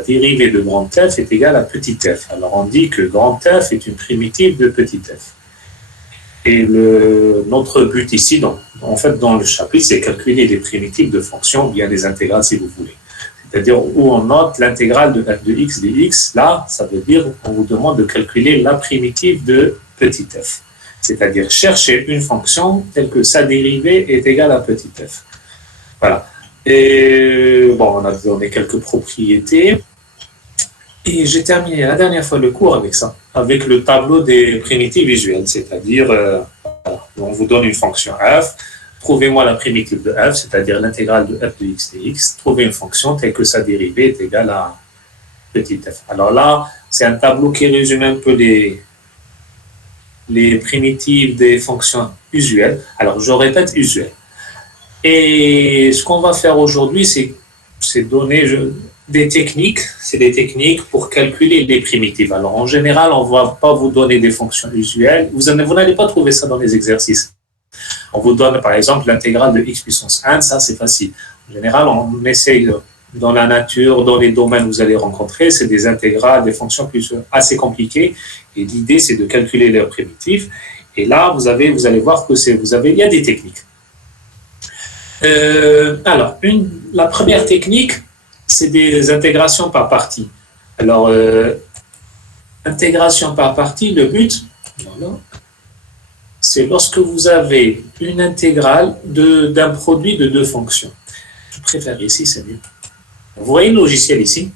dérivée de grand f est égale à petit f. Alors on dit que grand f est une primitive de petit f. Et notre but ici, en fait, dans le chapitre, c'est calculer les primitives de fonctions, ou bien des intégrales si vous voulez. C'est-à-dire où on note l'intégrale de f de x dx. Là, ça veut dire qu'on vous demande de calculer la primitive de petit f. C'est-à-dire chercher une fonction telle que sa dérivée est égale à petit f. Voilà. Et bon, on a donné quelques propriétés. Et j'ai terminé la dernière fois le cours avec ça, avec le tableau des primitives visuelles. C'est-à-dire, on vous donne une fonction f, trouvez-moi la primitive de f, c'est-à-dire l'intégrale de f de x dx, trouvez une fonction telle que sa dérivée est égale à petit f. Alors là, c'est un tableau qui résume un peu les primitives des fonctions usuelles. Alors, je répète, usuelles. Et ce qu'on va faire aujourd'hui, c'est donner des techniques. C'est des techniques pour calculer les primitives. Alors, en général, on ne va pas vous donner des fonctions usuelles. Vous n'allez pas trouver ça dans les exercices. On vous donne, par exemple, l'intégrale de x puissance 1. Ça, c'est facile. En général, on essaye dans la nature, dans les domaines que vous allez rencontrer, c'est des intégrales, des fonctions assez compliquées. Et l'idée, c'est de calculer leurs primitives. Et là, vous allez voir que il y a des techniques. Alors, la première technique, c'est des intégrations par partie. Alors, intégration par partie, le but, c'est lorsque vous avez une intégrale d'un produit de deux fonctions. Je préfère ici, c'est mieux. Vous voyez le logiciel ici?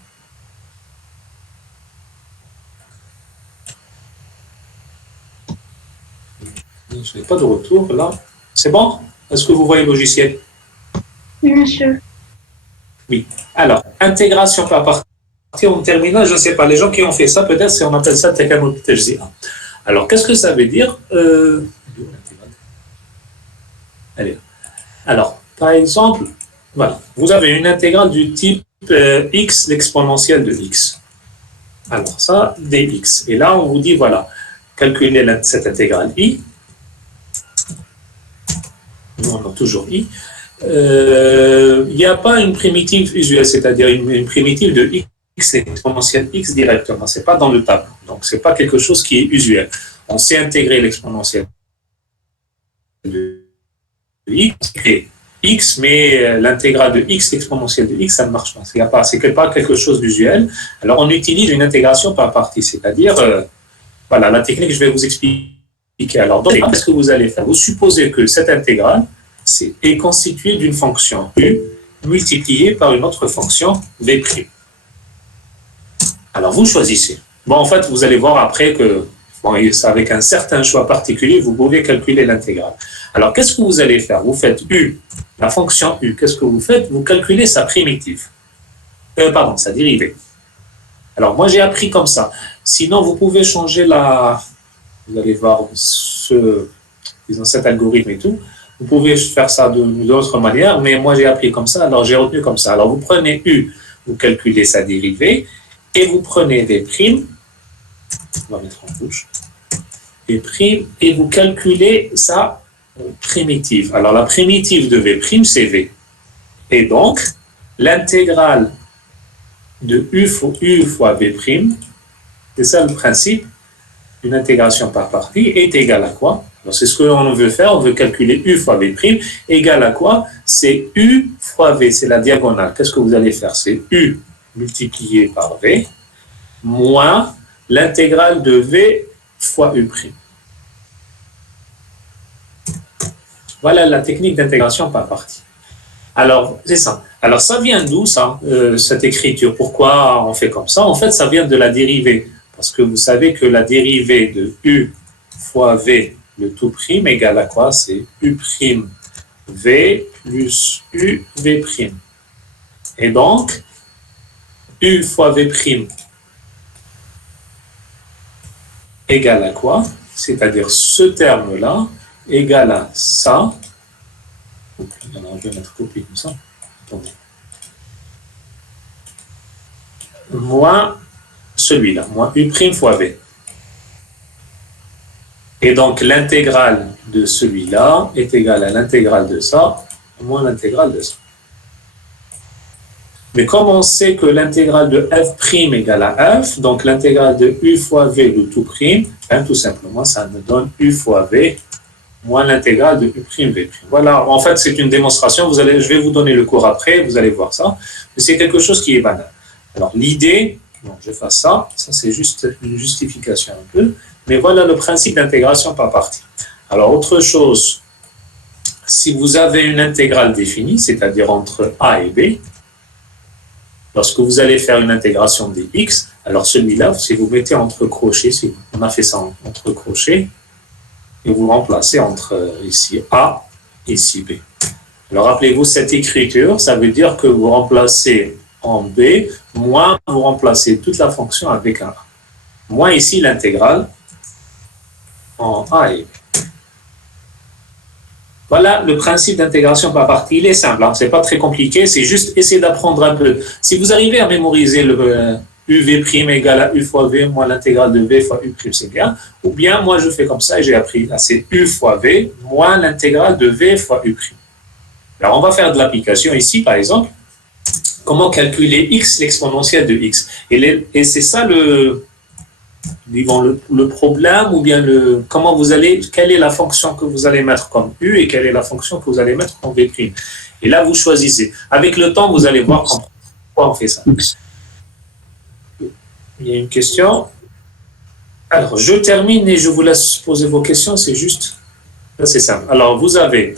Je n'ai pas de retour là. C'est bon? Est-ce que vous voyez le logiciel? Bien sûr. Oui. Alors, intégration par partie en terminale, je ne sais pas. Les gens qui ont fait ça, peut-être, on appelle ça Takamot Tajzia. Alors, qu'est-ce que ça veut dire? Allez. Alors, par exemple, voilà, vous avez une intégrale du type x, l'exponentielle de x. Alors, ça, dx. Et là, on vous dit, voilà, calculez cette intégrale i. Nous, on a toujours i. Il n'y a pas une primitive usuelle, c'est-à-dire une primitive de x exponentielle x directement. Ce n'est pas dans le tableau. Donc, ce n'est pas quelque chose qui est usuel. On sait intégrer l'exponentielle de x, mais l'intégrale de x exponentielle de x, ça ne marche pas. C'est pas quelque chose d'usuel. Alors, on utilise une intégration par partie, c'est-à-dire, voilà, la technique, je vais vous expliquer. Alors, qu'est-ce que vous allez faire? Vous supposez que cette intégrale est constituée d'une fonction u multipliée par une autre fonction v'. Alors, vous choisissez. Bon, en fait, vous allez voir après que, bon, avec un certain choix particulier, vous pouvez calculer l'intégrale. Alors, qu'est-ce que vous allez faire? Vous faites u, la fonction u. Qu'est-ce que vous faites? Vous calculez sa primitive. Sa dérivée. Alors, moi, j'ai appris comme ça. Sinon, vous pouvez changer vous allez voir cet algorithme et tout. Vous pouvez faire ça d'autre manière, mais moi, j'ai appris comme ça, alors j'ai retenu comme ça. Alors, vous prenez u, vous calculez sa dérivée, et vous prenez v', on va mettre en rouge, v', et vous calculez sa primitive. Alors, la primitive de v', c'est v. Et donc, l'intégrale de u fois v', c'est ça le principe, une intégration par partie, est égale à quoi? Alors, c'est ce qu'on veut faire, on veut calculer u fois v', égale à quoi? C'est u fois v, c'est la diagonale. Qu'est-ce que vous allez faire? C'est u multiplié par v, moins l'intégrale de v fois u'. Voilà la technique d'intégration par partie. Alors, c'est ça. Alors, ça vient d'où, ça, cette écriture? Pourquoi on fait comme ça? En fait, ça vient de la dérivée. Parce que vous savez que la dérivée de u fois v, le tout prime, égale à quoi? C'est u' v plus u v'. Et donc, u fois v' égale à quoi? C'est-à-dire ce terme-là égale à ça. Alors, je vais mettre copier comme ça. Attendez. Moins celui-là, moins u' fois v. Et donc, l'intégrale de celui-là est égale à l'intégrale de ça, moins l'intégrale de ça. Mais comme on sait que l'intégrale de f' égale à f, donc l'intégrale de u fois v de tout prime, hein, tout simplement, ça me donne u fois v moins l'intégrale de u' v'. Voilà, en fait, c'est une démonstration. Je vais vous donner le cours après, vous allez voir ça. Mais c'est quelque chose qui est banal. Alors, l'idée, je fais ça c'est juste une justification un peu. Mais voilà le principe d'intégration par partie. Alors, autre chose, si vous avez une intégrale définie, c'est-à-dire entre a et b, lorsque vous allez faire une intégration des x, alors celui-là, si vous mettez entre crochets, on a fait ça entre crochets, et vous remplacez entre ici a et ici b. Alors rappelez-vous cette écriture, ça veut dire que vous remplacez en b, moins vous remplacez toute la fonction avec un a. Moins ici l'intégrale en a et b. Voilà le principe d'intégration par partie. Il est simple, hein, c'est pas très compliqué, c'est juste essayer d'apprendre un peu. Si vous arrivez à mémoriser le uv' égale à u fois v moins l'intégrale de v fois u', c'est bien. Ou bien moi je fais comme ça et j'ai appris, là c'est u fois v moins l'intégrale de v fois u'. Alors on va faire de l'application ici par exemple. Comment calculer x, l'exponentielle de x. Et c'est ça le problème, ou bien quelle est la fonction que vous allez mettre comme u et quelle est la fonction que vous allez mettre comme v'. Et là, vous choisissez. Avec le temps, vous allez voir pourquoi on fait ça. Il y a une question. Alors, je termine et je vous laisse poser vos questions. C'est juste, c'est simple. Alors, vous avez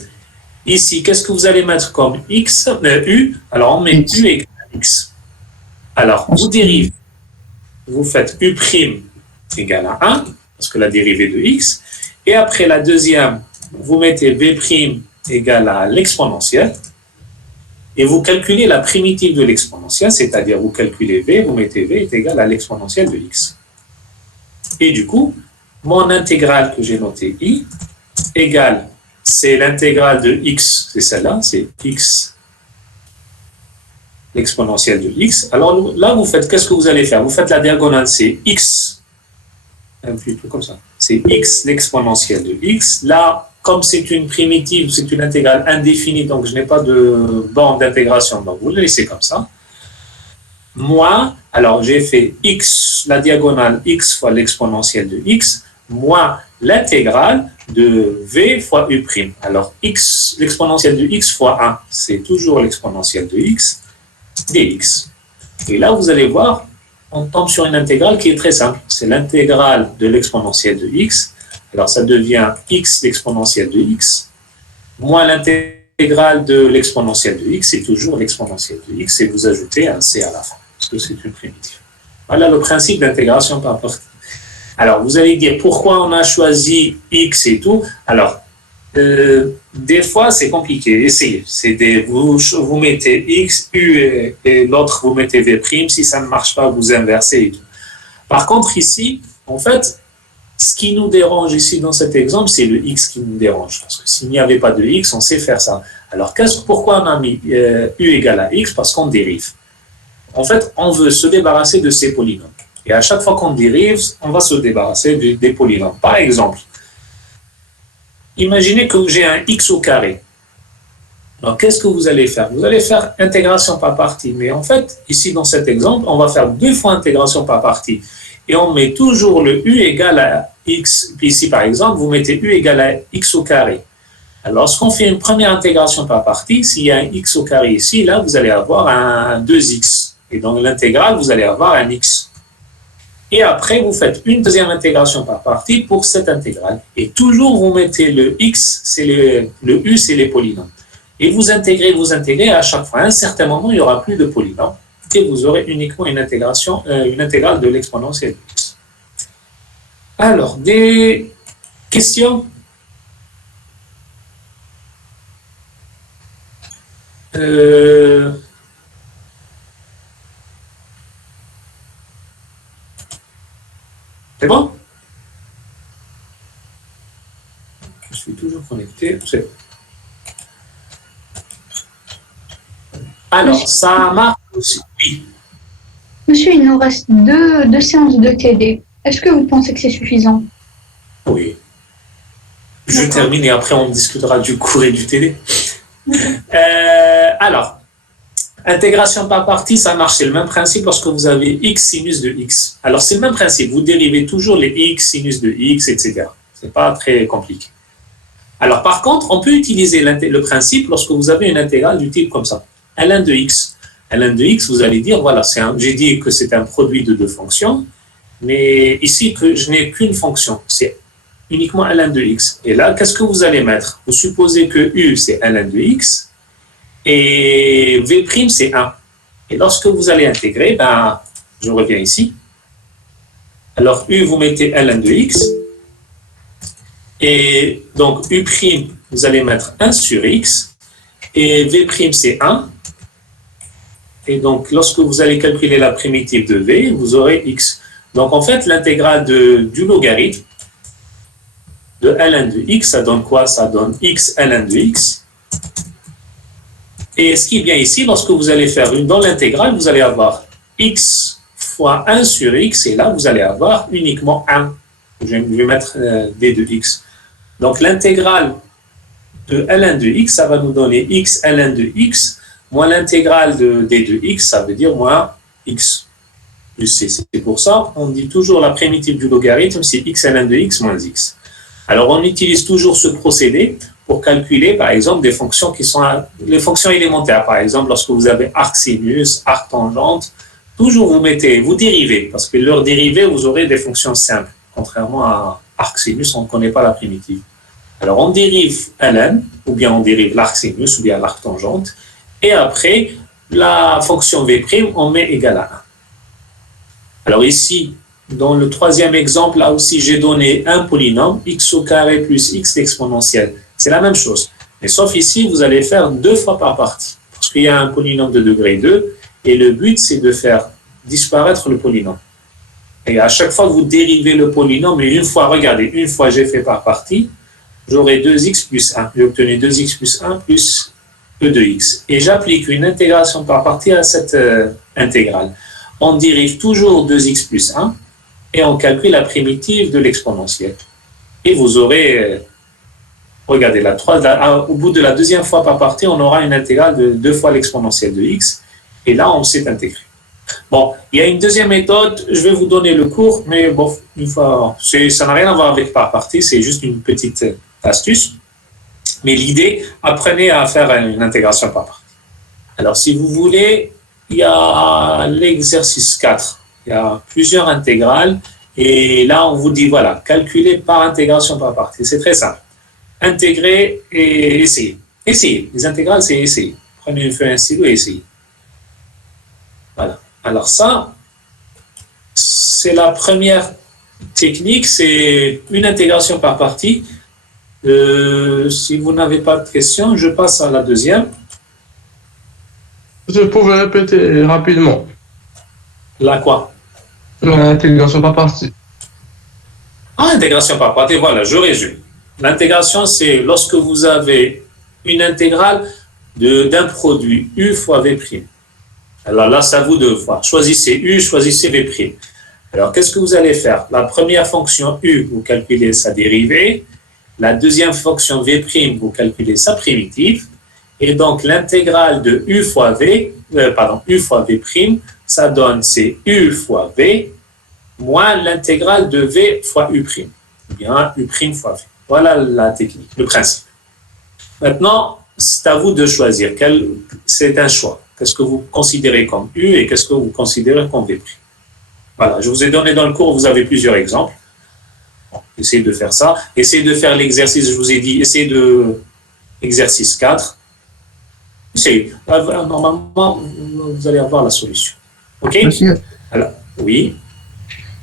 ici, qu'est-ce que vous allez mettre comme x, u? Alors, on met u égale à x. Alors, vous dérivez. Vous faites u' égale à 1, parce que la dérivée de x, et après la deuxième, vous mettez v' égale à l'exponentielle, et vous calculez la primitive de l'exponentielle, c'est-à-dire vous calculez v, vous mettez v est égal à l'exponentielle de x. Et du coup, mon intégrale que j'ai notée i, égale, c'est l'intégrale de x, c'est celle-là, c'est x, l'exponentielle de x. Alors là, vous faites, qu'est-ce que vous allez faire? Vous faites la diagonale, c'est x, plutôt comme ça. C'est x l'exponentielle de x. Là, comme c'est une primitive, c'est une intégrale indéfinie, donc je n'ai pas de borne d'intégration, donc vous le laissez comme ça. Moins, alors j'ai fait x, la diagonale x fois l'exponentielle de x, moins l'intégrale de v fois u'. Alors x, l'exponentielle de x fois 1, c'est toujours l'exponentielle de x, dx. Et là, vous allez voir, on tombe sur une intégrale qui est très simple. C'est l'intégrale de l'exponentielle de x. Alors, ça devient x l'exponentielle de x, moins l'intégrale de l'exponentielle de x, c'est toujours l'exponentielle de x, et vous ajoutez un c à la fin, parce que c'est une primitive. Voilà le principe d'intégration par partie. Alors, vous allez dire, pourquoi on a choisi x et tout? Alors, des fois, c'est compliqué. Essayez. Vous mettez x, u et l'autre, vous mettez v'. Si ça ne marche pas, vous inversez et tout. Par contre, ici, en fait, ce qui nous dérange ici dans cet exemple, c'est le x qui nous dérange. Parce que s'il n'y avait pas de x, on sait faire ça. Alors, pourquoi on a mis u égale à x? Parce qu'on dérive. En fait, on veut se débarrasser de ces polynômes. Et à chaque fois qu'on dérive, on va se débarrasser des polynômes. Par exemple, imaginez que j'ai un x au carré. Alors, qu'est-ce que vous allez faire? Vous allez faire intégration par partie. Mais en fait, ici, dans cet exemple, on va faire 2 fois intégration par partie. Et on met toujours le u égale à x. Puis ici, par exemple, vous mettez u égale à x au carré. Alors, lorsqu'on fait une première intégration par partie, s'il y a un x au carré ici, là, vous allez avoir un 2x. Et dans l'intégrale, vous allez avoir un x. Et après, vous faites une deuxième intégration par partie pour cette intégrale. Et toujours, vous mettez le x, le u, c'est les polynômes. Et vous intégrez, et à chaque fois, à un certain moment, il n'y aura plus de polynômes. Et vous aurez uniquement une intégrale de l'exponentielle de x. Alors, des questions? C'est bon? Je suis toujours connecté. C'est bon. Alors, ça marche aussi. Oui. Monsieur, il nous reste deux séances de TD. Est-ce que vous pensez que c'est suffisant? Oui. Je termine et après on discutera du cours et du TD. Alors, Intégration par partie, ça marche. C'est le même principe lorsque vous avez x sinus de x. Alors, c'est le même principe. Vous dérivez toujours les x, sinus de x, etc. Ce n'est pas très compliqué. Alors, par contre, on peut utiliser le principe lorsque vous avez une intégrale du type comme ça. ln de x. ln de x, vous allez dire, voilà, j'ai dit que c'est un produit de deux fonctions, mais ici, que je n'ai qu'une fonction. C'est uniquement ln de x. Et là, qu'est-ce que vous allez mettre? Vous supposez que u, c'est ln de x, et v', c'est 1. Et lorsque vous allez intégrer, ben, je reviens ici. Alors, u, vous mettez ln de x. Et donc, u', vous allez mettre 1 sur x. Et v', c'est 1. Et donc, lorsque vous allez calculer la primitive de v, vous aurez x. Donc, en fait, l'intégrale du logarithme de ln de x, ça donne quoi? Ça donne x ln de x. Et ce qui est bien ici, lorsque vous allez faire dans l'intégrale, vous allez avoir x fois 1 sur x, et là, vous allez avoir uniquement 1. Je vais mettre d de x. Donc, l'intégrale de ln de x, ça va nous donner x ln de x, moins l'intégrale de d de x, ça veut dire moins x plus c. C'est pour ça on dit toujours la primitive du logarithme, c'est x ln de x moins x. Alors, on utilise toujours ce procédé pour calculer, par exemple, des fonctions qui sont les fonctions élémentaires. Par exemple, lorsque vous avez arc sinus, arc tangente, toujours vous dérivez, parce que leur dérivée, vous aurez des fonctions simples. Contrairement à arc sinus, on ne connaît pas la primitive. Alors, on dérive ln, ou bien on dérive l'arc sinus, ou bien l'arc tangente, et après, la fonction v', on met égal à 1. Alors ici, dans le troisième exemple, là aussi, j'ai donné un polynôme, x au carré plus x exponentielle. C'est la même chose. Mais sauf ici, vous allez faire 2 fois par partie. Parce qu'il y a un polynôme de degré 2, et le but, c'est de faire disparaître le polynôme. Et à chaque fois que vous dérivez le polynôme, et une fois j'ai fait par partie, j'aurai 2x plus 1. J'ai obtenu 2x plus 1 plus e de x. Et j'applique une intégration par partie à cette intégrale. On dérive toujours 2x plus 1, et on calcule la primitive de l'exponentielle. Et vous aurez, regardez, au bout de la deuxième fois par partie, on aura une intégrale de 2 fois l'exponentielle de x, et là, on s'est intégré. Bon, il y a une deuxième méthode, je vais vous donner le cours, mais bon, ça n'a rien à voir avec par partie, c'est juste une petite astuce. Mais l'idée, apprenez à faire une intégration par partie. Alors, si vous voulez, il y a l'exercice 4. Il y a plusieurs intégrales, et là, on vous dit, voilà, calculer par intégration par partie. C'est très simple. Intégrer et essayer. Essayez. Les intégrales, c'est essayer. Prenez une feuille, un stylo et essayez. Voilà. Alors ça, c'est la première technique, c'est une intégration par partie. Si vous n'avez pas de questions, je passe à la deuxième. Je pouvais répéter rapidement. La quoi? L'intégration par partie. Ah, intégration par partie, voilà, je résume. L'intégration, c'est lorsque vous avez une intégrale d'un produit u fois v'. Alors là, c'est à vous de voir. Choisissez u, choisissez v'. Alors, qu'est-ce que vous allez faire? La première fonction u, vous calculez sa dérivée. La deuxième fonction v', vous calculez sa primitive. Et donc, l'intégrale de u fois v', ça donne c'est u fois v moins l'intégrale de v fois u'. Ou bien u' fois v. Voilà la technique, le principe. Maintenant, c'est à vous de choisir. C'est un choix. Qu'est-ce que vous considérez comme u et qu'est-ce que vous considérez comme v'? Voilà, je vous ai donné dans le cours, vous avez plusieurs exemples. Bon, essayez de faire ça. Essayez de faire l'exercice, je vous ai dit, essayez de exercice 4. Essayez. Normalement, vous allez avoir la solution. OK? Monsieur, Alors, oui,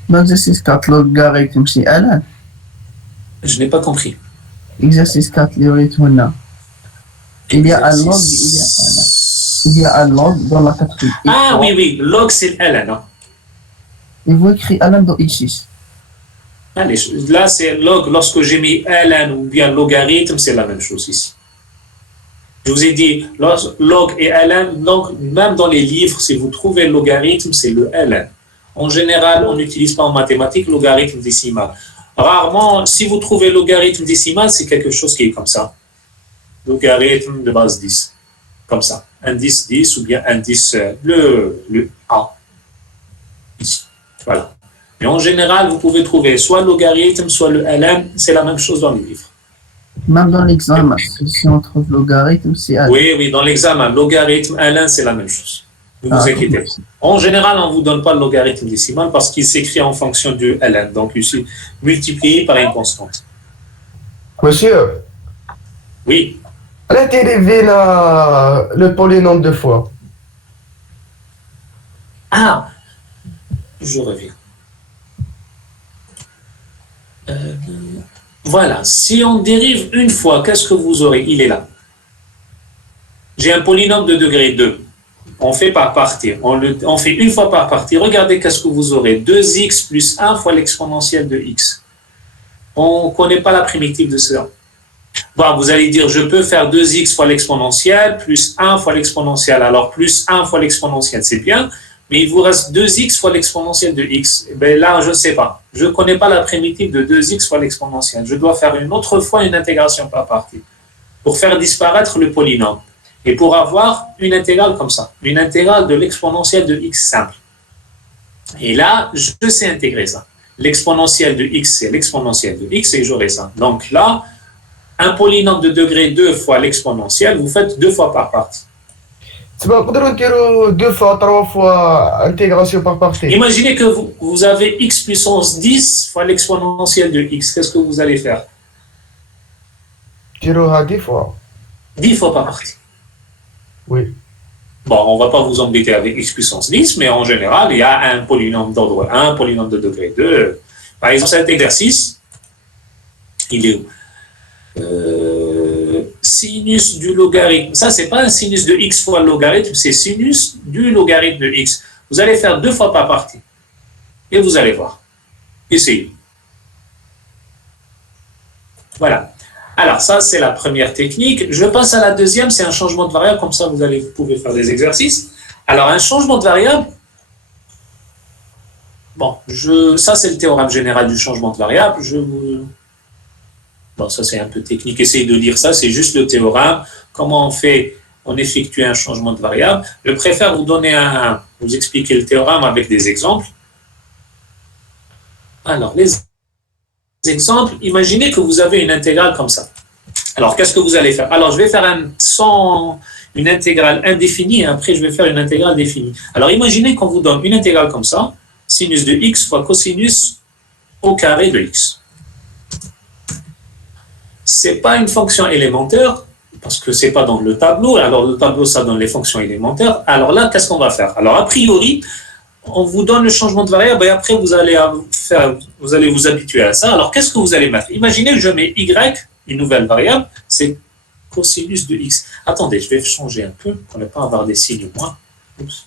l'exercice 4, logarithme, c'est ln. je n'ai pas compris. Exercice 4, logarithme, il y a un log, il y a un log dans la quatrième. Ah oui, log c'est ln. Hein? Et vous écrivez ln dans x6. Allez, là c'est log, lorsque j'ai mis ln ou bien logarithme, c'est la même chose ici. Je vous ai dit, log et ln, donc même dans les livres, si vous trouvez logarithme, c'est le ln. En général, on n'utilise pas en mathématiques logarithme décimal. Rarement, si vous trouvez logarithme décimal, c'est quelque chose qui est comme ça. Logarithme de base 10, comme ça. indice 10 ou bien indice le A. Ici. Voilà. Mais en général, vous pouvez trouver soit le logarithme, soit le ln, c'est la même chose dans les livres. Même dans l'examen, si on trouve logarithme, c'est à Oui, dans l'examen, logarithme, ln, c'est la même chose. Ne vous inquiétez pas. En général, on ne vous donne pas le logarithme décimal parce qu'il s'écrit en fonction du ln. Donc, ici, multiplié par une constante. Monsieur, Oui. allez dériver le polynôme deux fois. Ah, je reviens. Voilà, si on dérive une fois, qu'est-ce que vous aurez? Il est là. J'ai un polynôme de degré 2. On fait par partie. On fait une fois par partie. Regardez qu'est-ce que vous aurez. 2x plus 1 fois l'exponentielle de x. On ne connaît pas la primitive de cela. Bon, vous allez dire, je peux faire 2x fois l'exponentielle plus 1 fois l'exponentielle. Alors, plus 1 fois l'exponentielle, c'est bien. Mais il vous reste 2x fois l'exponentielle de x. Et bien là, je ne sais pas. Je ne connais pas la primitive de 2x fois l'exponentielle. Je dois faire une autre fois une intégration par partie pour faire disparaître le polynôme. Et pour avoir une intégrale comme ça, une intégrale de l'exponentielle de x simple. Et là, je sais intégrer ça. L'exponentielle de x, c'est l'exponentielle de x et j'aurai ça. Donc là, un polynôme de degré 2 fois l'exponentielle, vous faites 2 fois par partie. C'est pas pour dire deux fois, trois fois intégration par partie. Imaginez que vous avez x puissance 10 fois l'exponentielle de x. Qu'est-ce que vous allez faire? Tiro à 10 fois. 10 fois par partie. Oui. Bon, on ne va pas vous embêter avec x puissance 10, mais en général, il y a un polynôme d'ordre 1, un polynôme de degré 2. Par exemple, cet exercice, il est où? Sinus du logarithme. Ça, ce n'est pas un sinus de x fois le logarithme, c'est sinus du logarithme de x. Vous allez faire 2 fois par partie. Et vous allez voir. Essayez. Voilà. Alors, ça, c'est la première technique. Je passe à la deuxième, c'est un changement de variable. Comme ça, vous pouvez faire des exercices. Alors, un changement de variable, bon, ça, c'est le théorème général du changement de variable. Bon, ça, c'est un peu technique. Essayez de lire ça. C'est juste le théorème. Comment on effectue un changement de variable. Je préfère vous expliquer le théorème avec des exemples. Alors, les exemples, imaginez que vous avez une intégrale comme ça. Alors, qu'est-ce que vous allez faire? Alors, je vais faire une intégrale indéfinie et après, je vais faire une intégrale définie. Alors, imaginez qu'on vous donne une intégrale comme ça, sinus de x fois cosinus au carré de x. Ce n'est pas une fonction élémentaire, parce que ce n'est pas dans le tableau. Alors, le tableau, ça donne les fonctions élémentaires. Alors là, qu'est-ce qu'on va faire? Alors, a priori, on vous donne le changement de variable et après, vous allez vous habituer à ça. Alors, qu'est-ce que vous allez mettre? Imaginez que je mets y, une nouvelle variable, c'est cosinus de x. Attendez, je vais changer un peu pour ne pas avoir des signes moins. Oups.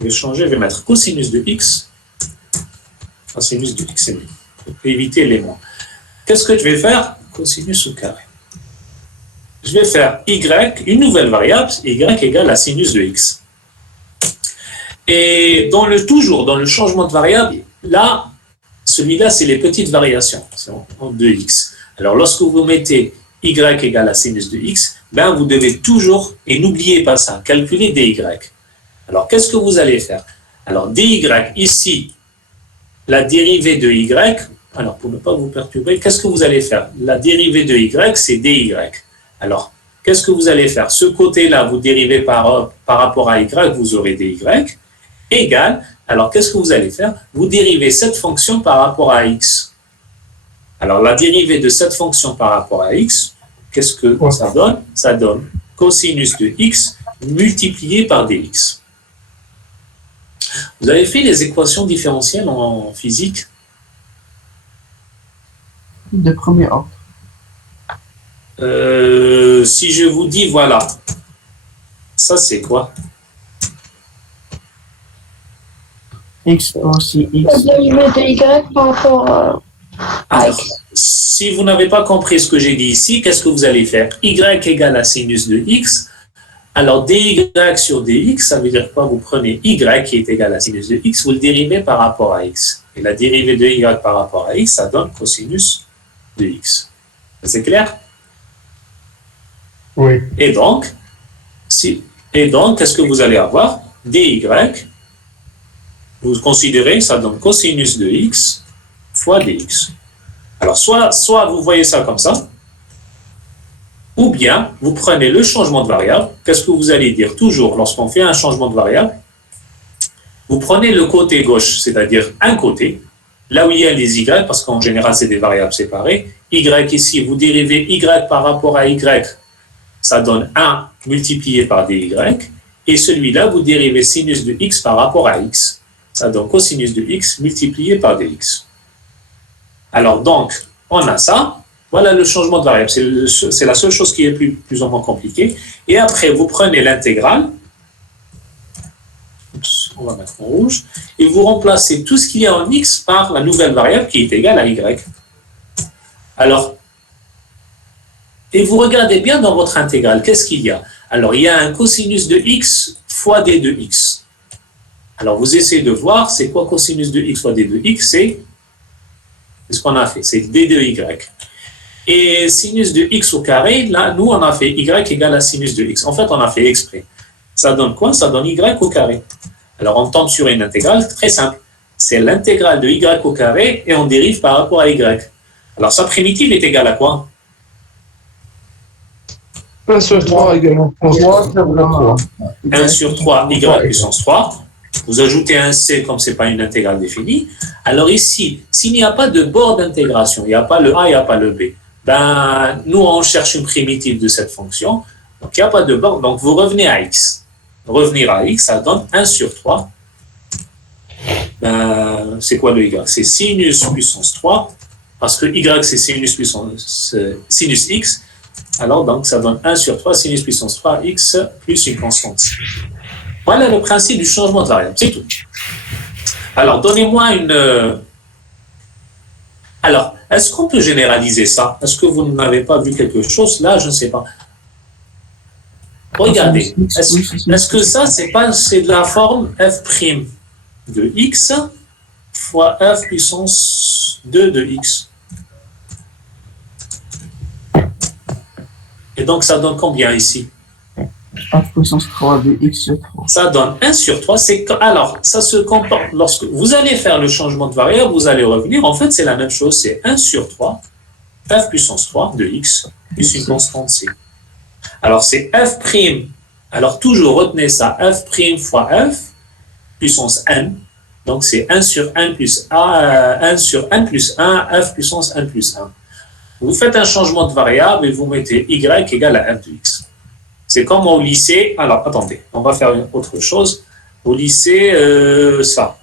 Je vais changer, je vais mettre cosinus de x. Cosinus de x, c'est mieux. Pour éviter les moins. Qu'est-ce que je vais faire? Cosinus au carré. Je vais faire y, une nouvelle variable, y égale à sinus de x. Et toujours dans le changement de variable, là, celui-là, c'est les petites variations, c'est en 2x. Alors, lorsque vous mettez y égale à sinus de x, ben, vous devez toujours, et n'oubliez pas ça, calculer dy. Alors, qu'est-ce que vous allez faire? Alors, dy, ici, la dérivée de y, alors, pour ne pas vous perturber, qu'est-ce que vous allez faire? La dérivée de y, c'est dy. Alors, qu'est-ce que vous allez faire? Ce côté-là, vous dérivez par rapport à y, vous aurez dy, égale, alors qu'est-ce que vous allez faire? Vous dérivez cette fonction par rapport à x. Alors, la dérivée de cette fonction par rapport à x, qu'est-ce que ça donne? Ça donne cosinus de x multiplié par dx. Vous avez fait les équations différentielles en physique? de premier ordre. Si je vous dis, voilà, ça c'est quoi? X aussi X. La dérivée de y par rapport à x. Si vous n'avez pas compris ce que j'ai dit ici, qu'est-ce que vous allez faire? Y égale à sinus de x. Alors, dy sur dx, ça veut dire quoi? Vous prenez y qui est égal à sinus de x, vous le dérivez par rapport à x. Et la dérivée de y par rapport à x, ça donne cosinus de x. C'est clair? Oui. Et donc, Et donc, qu'est-ce que vous allez avoir? dy, vous considérez, ça donne cosinus de x fois dx. Alors, soit vous voyez ça comme ça, ou bien vous prenez le changement de variable. Qu'est-ce que vous allez dire? Toujours, lorsqu'on fait un changement de variable, vous prenez le côté gauche, c'est-à-dire un côté, là où il y a les y, parce qu'en général, c'est des variables séparées. Y ici, vous dérivez y par rapport à y, ça donne 1 multiplié par dy. Et celui-là, vous dérivez sinus de x par rapport à x. Ça donne cosinus de x multiplié par dx. Alors donc, on a ça. Voilà le changement de variable. C'est la seule chose qui est plus ou moins compliquée. Et après, vous prenez l'intégrale. On va mettre en rouge. Et vous remplacez tout ce qu'il y a en x par la nouvelle variable qui est égale à y. Alors, et vous regardez bien dans votre intégrale, qu'est-ce qu'il y a? Alors, il y a un cosinus de x fois d de x. Alors, vous essayez de voir, c'est quoi cosinus de x fois d de x? C'est ce qu'on a fait, c'est d de y. Et sinus de x au carré, là, nous, on a fait y égale à sinus de x. En fait, on a fait exprès. Ça donne quoi? Ça donne y au carré. Alors, on tombe sur une intégrale très simple. C'est l'intégrale de y au carré et on dérive par rapport à y. Alors, sa primitive est égale à quoi? 1 sur 3 également. 1 sur 3 y puissance 3. Vous ajoutez un c comme ce n'est pas une intégrale définie. Alors ici, s'il n'y a pas de bord d'intégration, il n'y a pas le a, il n'y a pas le b, ben, nous, on cherche une primitive de cette fonction. Donc, il n'y a pas de bord, donc vous revenez à x. Revenir à x, ça donne 1 sur 3. Ben, c'est quoi le y? C'est sinus puissance 3, parce que y, c'est sinus x. Alors, donc, ça donne 1 sur 3, sinus puissance 3, x plus une constante. Voilà le principe du changement de variable, c'est tout. Alors, donnez-moi une... Alors, est-ce qu'on peut généraliser ça? Est-ce que vous n'avez pas vu quelque chose? Là, je ne sais pas. Regardez, est-ce que ça, c'est de la forme f' de x fois f puissance 2 de x? Et donc, ça donne combien ici? f puissance 3 de x sur 3. Ça donne 1 sur 3. Alors, ça se comporte. Lorsque vous allez faire le changement de variable, vous allez revenir. En fait, c'est la même chose. C'est 1 sur 3, f puissance 3 de x, plus une constante c. Alors, c'est f'. Alors, toujours retenez ça. f' fois f, puissance n. Donc, c'est 1 sur 1 plus 1 sur 1 plus 1, f puissance 1 plus 1. Vous faites un changement de variable et vous mettez y égale à f de x. C'est comme au lycée. Alors, attendez, on va faire une autre chose. Au lycée, ça.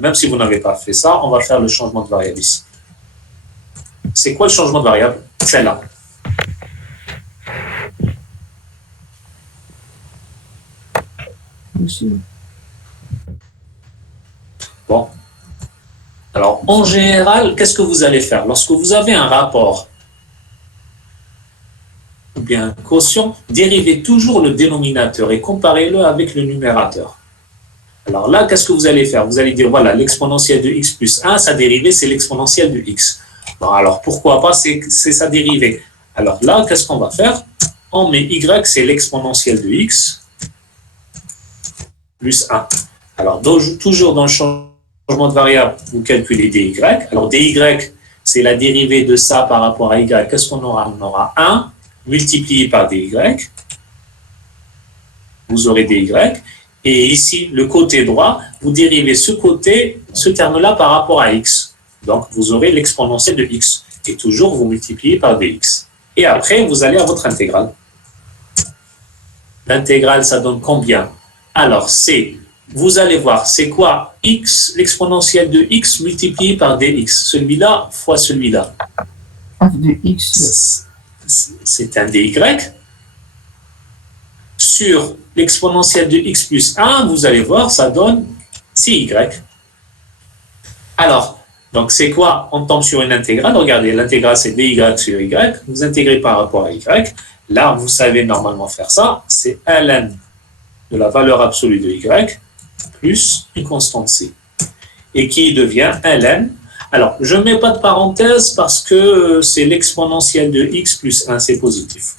Même si vous n'avez pas fait ça, on va faire le changement de variable ici. C'est quoi le changement de variable? Celle-là. Bon. Alors, en général, qu'est-ce que vous allez faire? Lorsque vous avez un rapport ou bien un quotient, dérivez toujours le dénominateur et comparez-le avec le numérateur. Alors là, qu'est-ce que vous allez faire? Vous allez dire, voilà, l'exponentielle de x plus 1, sa dérivée, c'est l'exponentielle de x. Bon, alors, pourquoi pas, c'est sa dérivée. Alors là, qu'est-ce qu'on va faire? On met y, c'est l'exponentielle de x plus 1. Alors, toujours dans le changement de variable, vous calculez dy. Alors, dy, c'est la dérivée de ça par rapport à y. Qu'est-ce qu'on aura? On aura 1 multiplié par dy. Vous aurez dy. Et ici, le côté droit, vous dérivez ce terme-là par rapport à x. Donc, vous aurez l'exponentielle de x. Et toujours, vous multipliez par dx. Et après, vous allez à votre intégrale. L'intégrale, ça donne combien? Alors, vous allez voir, c'est quoi x, l'exponentielle de x multiplié par dx? Celui-là fois celui-là. f de x. C'est un dy. Sur l'exponentielle de x plus 1, vous allez voir, ça donne 6y. Alors, donc c'est quoi? On tombe sur une intégrale. Regardez, l'intégrale, c'est dy sur y. Vous intégrez par rapport à y. Là, vous savez normalement faire ça. C'est ln de la valeur absolue de y plus une constante c. Et qui devient ln. Alors, je ne mets pas de parenthèse parce que c'est l'exponentielle de x plus 1, c'est positif.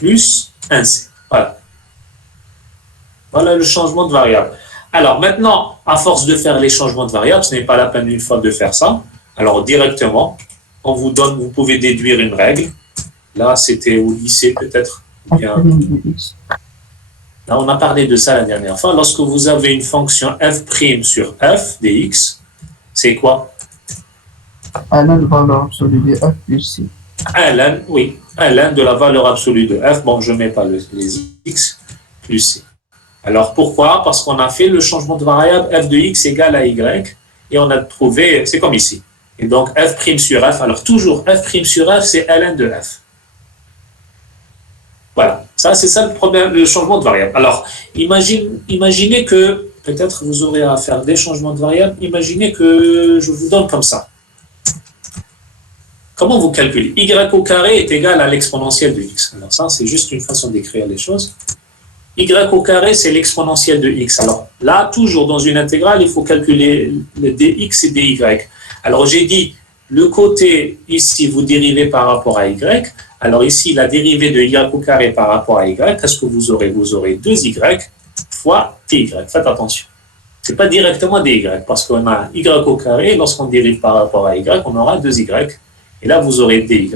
plus 1c. Voilà. Voilà le changement de variable. Alors maintenant, à force de faire les changements de variables, ce n'est pas la peine une fois de faire ça. Alors directement, on vous donne, vous pouvez déduire une règle. Là, c'était au lycée peut-être. Bien. Là, on a parlé de ça la dernière fois. Lorsque vous avez une fonction f' sur f dx, c'est quoi? ln valeur absolue de f plus c. ln, oui, ln de la valeur absolue de f. Bon, je ne mets pas les x plus c. Alors pourquoi? Parce qu'on a fait le changement de variable f de x égale à y et on a trouvé, c'est comme ici. Et donc f' sur f, alors toujours f' sur f, c'est ln de f. Voilà, ça c'est ça le problème, le changement de variable. Alors imaginez que peut-être vous aurez à faire des changements de variable. Imaginez que je vous donne comme ça. Comment vous calculez? Y au carré est égal à l'exponentielle de x. Alors ça, c'est juste une façon d'écrire les choses. Y au carré, c'est l'exponentielle de x. Alors là, toujours dans une intégrale, il faut calculer le dx et dy. Alors j'ai dit, le côté ici, vous dérivez par rapport à y. Alors ici, la dérivée de y au carré par rapport à y, qu'est-ce que vous aurez? Vous aurez 2y fois dy. Faites attention. Ce n'est pas directement dy, parce qu'on a y au carré, lorsqu'on dérive par rapport à y, on aura 2y. Et là, vous aurez dy.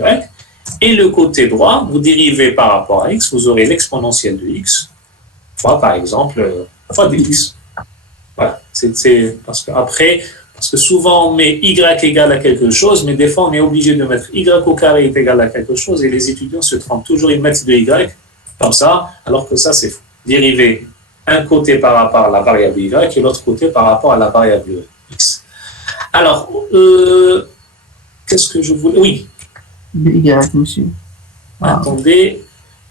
Et le côté droit, vous dérivez par rapport à x, vous aurez l'exponentielle de x, fois par exemple, fois dx. Voilà. C'est parce que souvent on met y égale à quelque chose, mais des fois on est obligé de mettre y au carré est égal à quelque chose, et les étudiants se trompent toujours, ils mettent de y comme ça, alors que ça c'est faux. Dériver un côté par rapport à la variable y et l'autre côté par rapport à la variable x. Alors, qu'est-ce que je voulais? Oui. Y, monsieur. Attendez.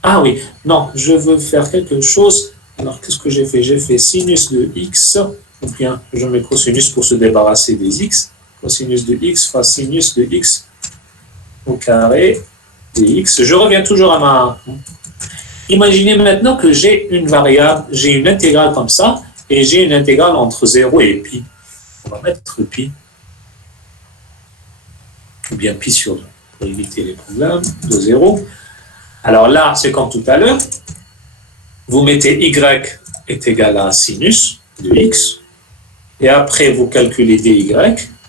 Ah oui, non, je veux faire quelque chose. Alors, qu'est-ce que j'ai fait? J'ai fait sinus de x, ou bien je mets cosinus pour se débarrasser des x. Cosinus de x fois sinus de x au carré dx. Je reviens toujours à ma... Imaginez maintenant que j'ai une variable, j'ai une intégrale comme ça, et j'ai une intégrale entre 0 et pi. On va mettre pi. Ou bien pi sur 2, pour éviter les problèmes, de 0. Alors là, c'est comme tout à l'heure. Vous mettez y est égal à sinus de x, et après vous calculez dy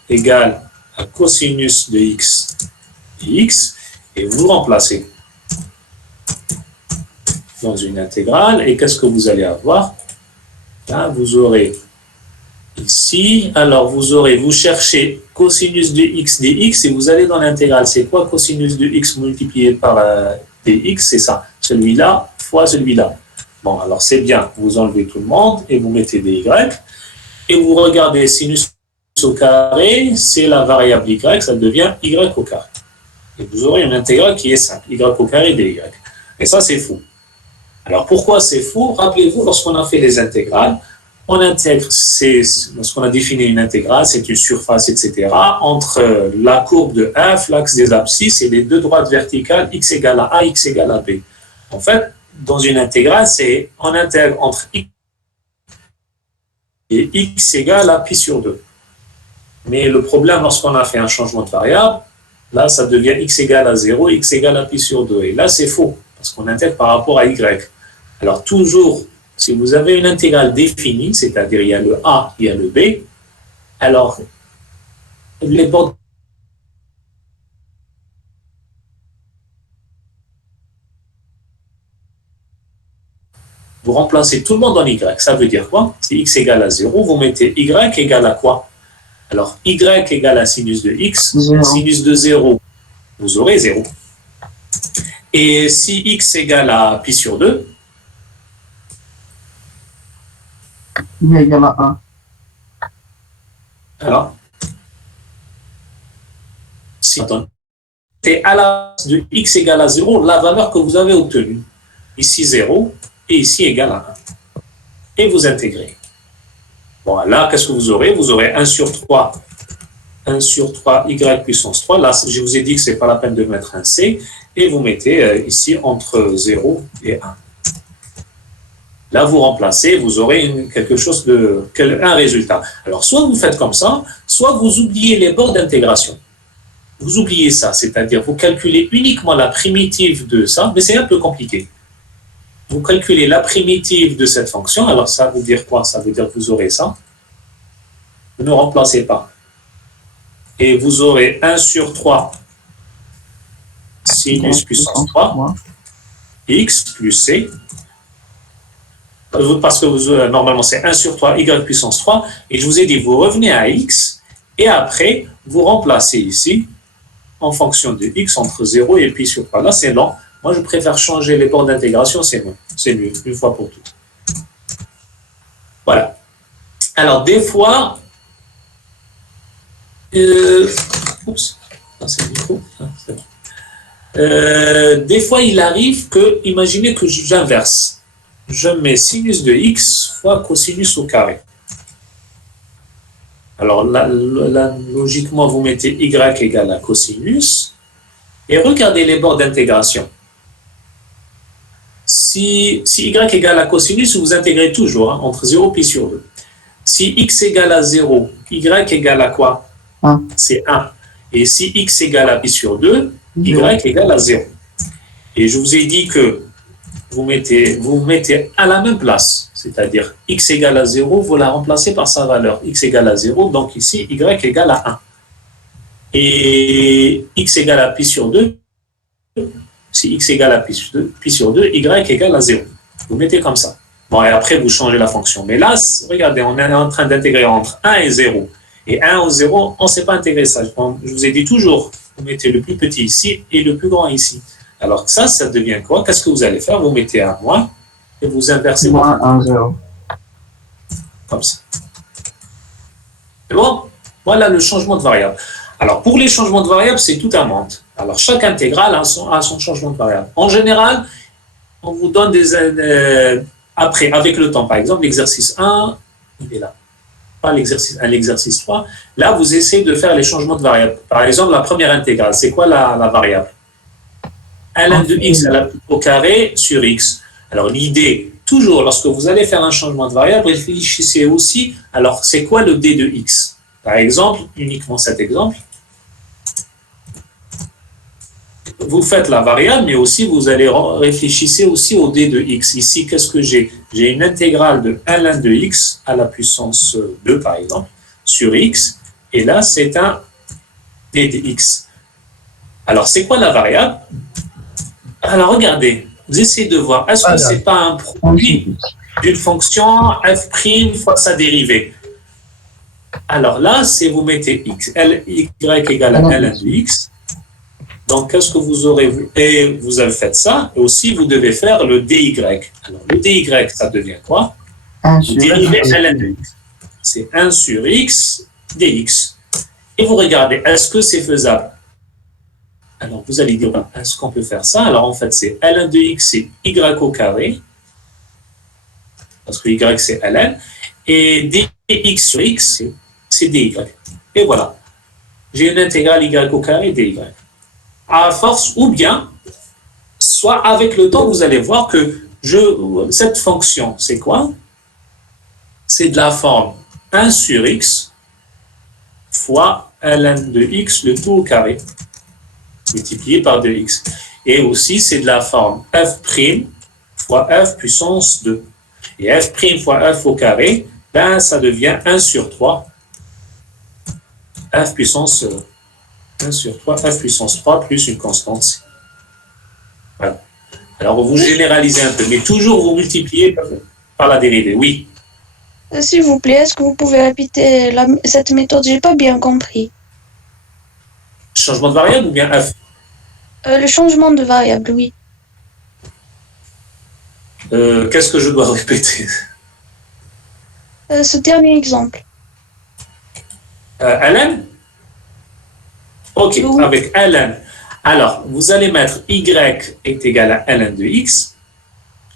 égale à cosinus de x dx, et vous remplacez dans une intégrale, et qu'est-ce que vous allez avoir? Là, vous aurez ici, alors vous cherchez cosinus de x dx, et vous allez dans l'intégrale. C'est quoi cosinus de x multiplié par dx? C'est ça, celui-là fois celui-là. Bon, alors c'est bien, vous enlevez tout le monde et vous mettez dy, et vous regardez sinus au carré, c'est la variable y, ça devient y au carré. Et vous aurez une intégrale qui est simple, y au carré dy. Et ça, c'est faux. Alors pourquoi c'est faux? Rappelez-vous, lorsqu'on a fait les intégrales, on intègre, lorsqu'on a défini une intégrale, c'est une surface, etc., entre la courbe de f, l'axe des abscisses, et les deux droites verticales, x égale à a, x égale à b. En fait, dans une intégrale, c'est on intègre entre x et x égale à pi sur 2. Mais le problème, lorsqu'on a fait un changement de variable, là, ça devient x égale à 0, x égale à pi sur 2. Et là, c'est faux, parce qu'on intègre par rapport à y. Alors, toujours, si vous avez une intégrale définie, c'est-à-dire il y a le a, il y a le b, alors, les bords vous remplacez tout le monde en y. Ça veut dire quoi? Si x égale à 0, vous mettez y égale à quoi? Alors, y égale à sinus de x, 0. Sinus de 0, vous aurez 0. Et si x égale à pi sur 2, Y égale à 1. alors, si c'est à la place de x égale à 0, la valeur que vous avez obtenue. Ici 0, et ici égale à 1. Et vous intégrez. Bon, là, qu'est-ce que vous aurez? Vous aurez 1 sur 3 y puissance 3. Là, je vous ai dit que ce n'est pas la peine de mettre un c. Et vous mettez ici entre 0 et 1. Là, vous remplacez, vous aurez quelque chose un résultat. Alors, soit vous faites comme ça, soit vous oubliez les bords d'intégration. Vous oubliez ça, c'est-à-dire vous calculez uniquement la primitive de ça, mais c'est un peu compliqué. vous calculez la primitive de cette fonction. Alors, ça veut dire quoi? Ça veut dire que vous aurez ça. Vous ne remplacez pas. Et vous aurez 1 sur 3 sinus puissance 3, x plus c. Parce que normalement, c'est 1 sur 3 y puissance 3. Et je vous ai dit, vous revenez à x. Et après, vous remplacez ici en fonction de x entre 0 et pi sur 3. Là, c'est lent. Moi, je préfère changer les bords d'intégration, c'est mieux, une fois pour toutes. Voilà. Alors, des fois... oups, c'est le micro. C'est bon. Des fois, il arrive que, imaginez que j'inverse. Je mets sinus de x fois cosinus au carré. Alors là, logiquement, vous mettez y égale à cosinus et regardez les bords d'intégration. Si y égale à cosinus, vous intégrez toujours entre 0 et pi sur 2. Si x égale à 0, y égale à quoi? 1. C'est 1. Et si x égale à pi sur 2, y égale à 0. Et je vous ai dit que vous mettez à la même place, c'est-à-dire x égale à 0, vous la remplacez par sa valeur. X égale à 0, donc ici, y égale à 1. Et x égale à pi sur 2, si x égale à pi sur 2, y égale à 0. Vous mettez comme ça. Bon, et après, vous changez la fonction. Mais là, regardez, on est en train d'intégrer entre 1 et 0. Et 1 ou 0, on ne sait pas intégrer ça. Je vous ai dit toujours, vous mettez le plus petit ici et le plus grand ici. Alors ça devient quoi? Qu'est-ce que vous allez faire? Vous mettez un moins et vous inversez. Moins 1, 0. Comme ça. C'est bon? Voilà le changement de variable. Alors pour les changements de variable, c'est tout un monde. Alors chaque intégrale a son changement de variable. En général, on vous donne après, avec le temps. Par exemple, l'exercice 1, il est là. Pas l'exercice 1, l'exercice 3. Là, vous essayez de faire les changements de variable. Par exemple, la première intégrale, c'est quoi la variable? ln de x au carré sur x. Alors l'idée, toujours lorsque vous allez faire un changement de variable, réfléchissez aussi, alors c'est quoi le d de x? Par exemple, uniquement cet exemple, vous faites la variable, mais aussi vous allez réfléchir aussi au d de x. Ici, qu'est-ce que j'ai? J'ai une intégrale de ln de x à la puissance 2, par exemple, sur x, et là, c'est un d de x. Alors, c'est quoi la variable? Alors, regardez, vous essayez de voir, est-ce que ce n'est pas un produit d'une fonction f' fois sa dérivée? Alors là, c'est vous mettez x, y égale à ln de x. Donc, qu'est-ce que vous aurez? Et vous avez fait ça, et aussi vous devez faire le dy. Alors, le dy, ça devient quoi? Vous dérivez ln de x. C'est 1 sur x dx. Et vous regardez, est-ce que c'est faisable? Alors, vous allez dire, est-ce qu'on peut faire ça? Alors, en fait, c'est ln de x, c'est y au carré, parce que y, c'est ln, et dx sur x, c'est dy. Et voilà. J'ai une intégrale y au carré dy. À force, ou bien, soit avec le temps, vous allez voir que cette fonction, c'est quoi? C'est de la forme 1 sur x fois ln de x, le tout au carré, multiplié par 2x. Et aussi, c'est de la forme f' fois f puissance 2. Et f' fois f au carré, ben, ça devient 1 sur 3, f puissance 1 sur 3, f puissance 3 plus une constante c. Voilà. Alors, vous généralisez un peu, mais toujours vous multipliez par la dérivée. Oui. S'il vous plaît, est-ce que vous pouvez répéter cette méthode? J'ai pas bien compris. Changement de variable ou bien f? Le changement de variable, oui. Qu'est-ce que je dois répéter? Ce dernier exemple. ln? Ok, Oui. avec ln. Alors, vous allez mettre y est égal à ln de x.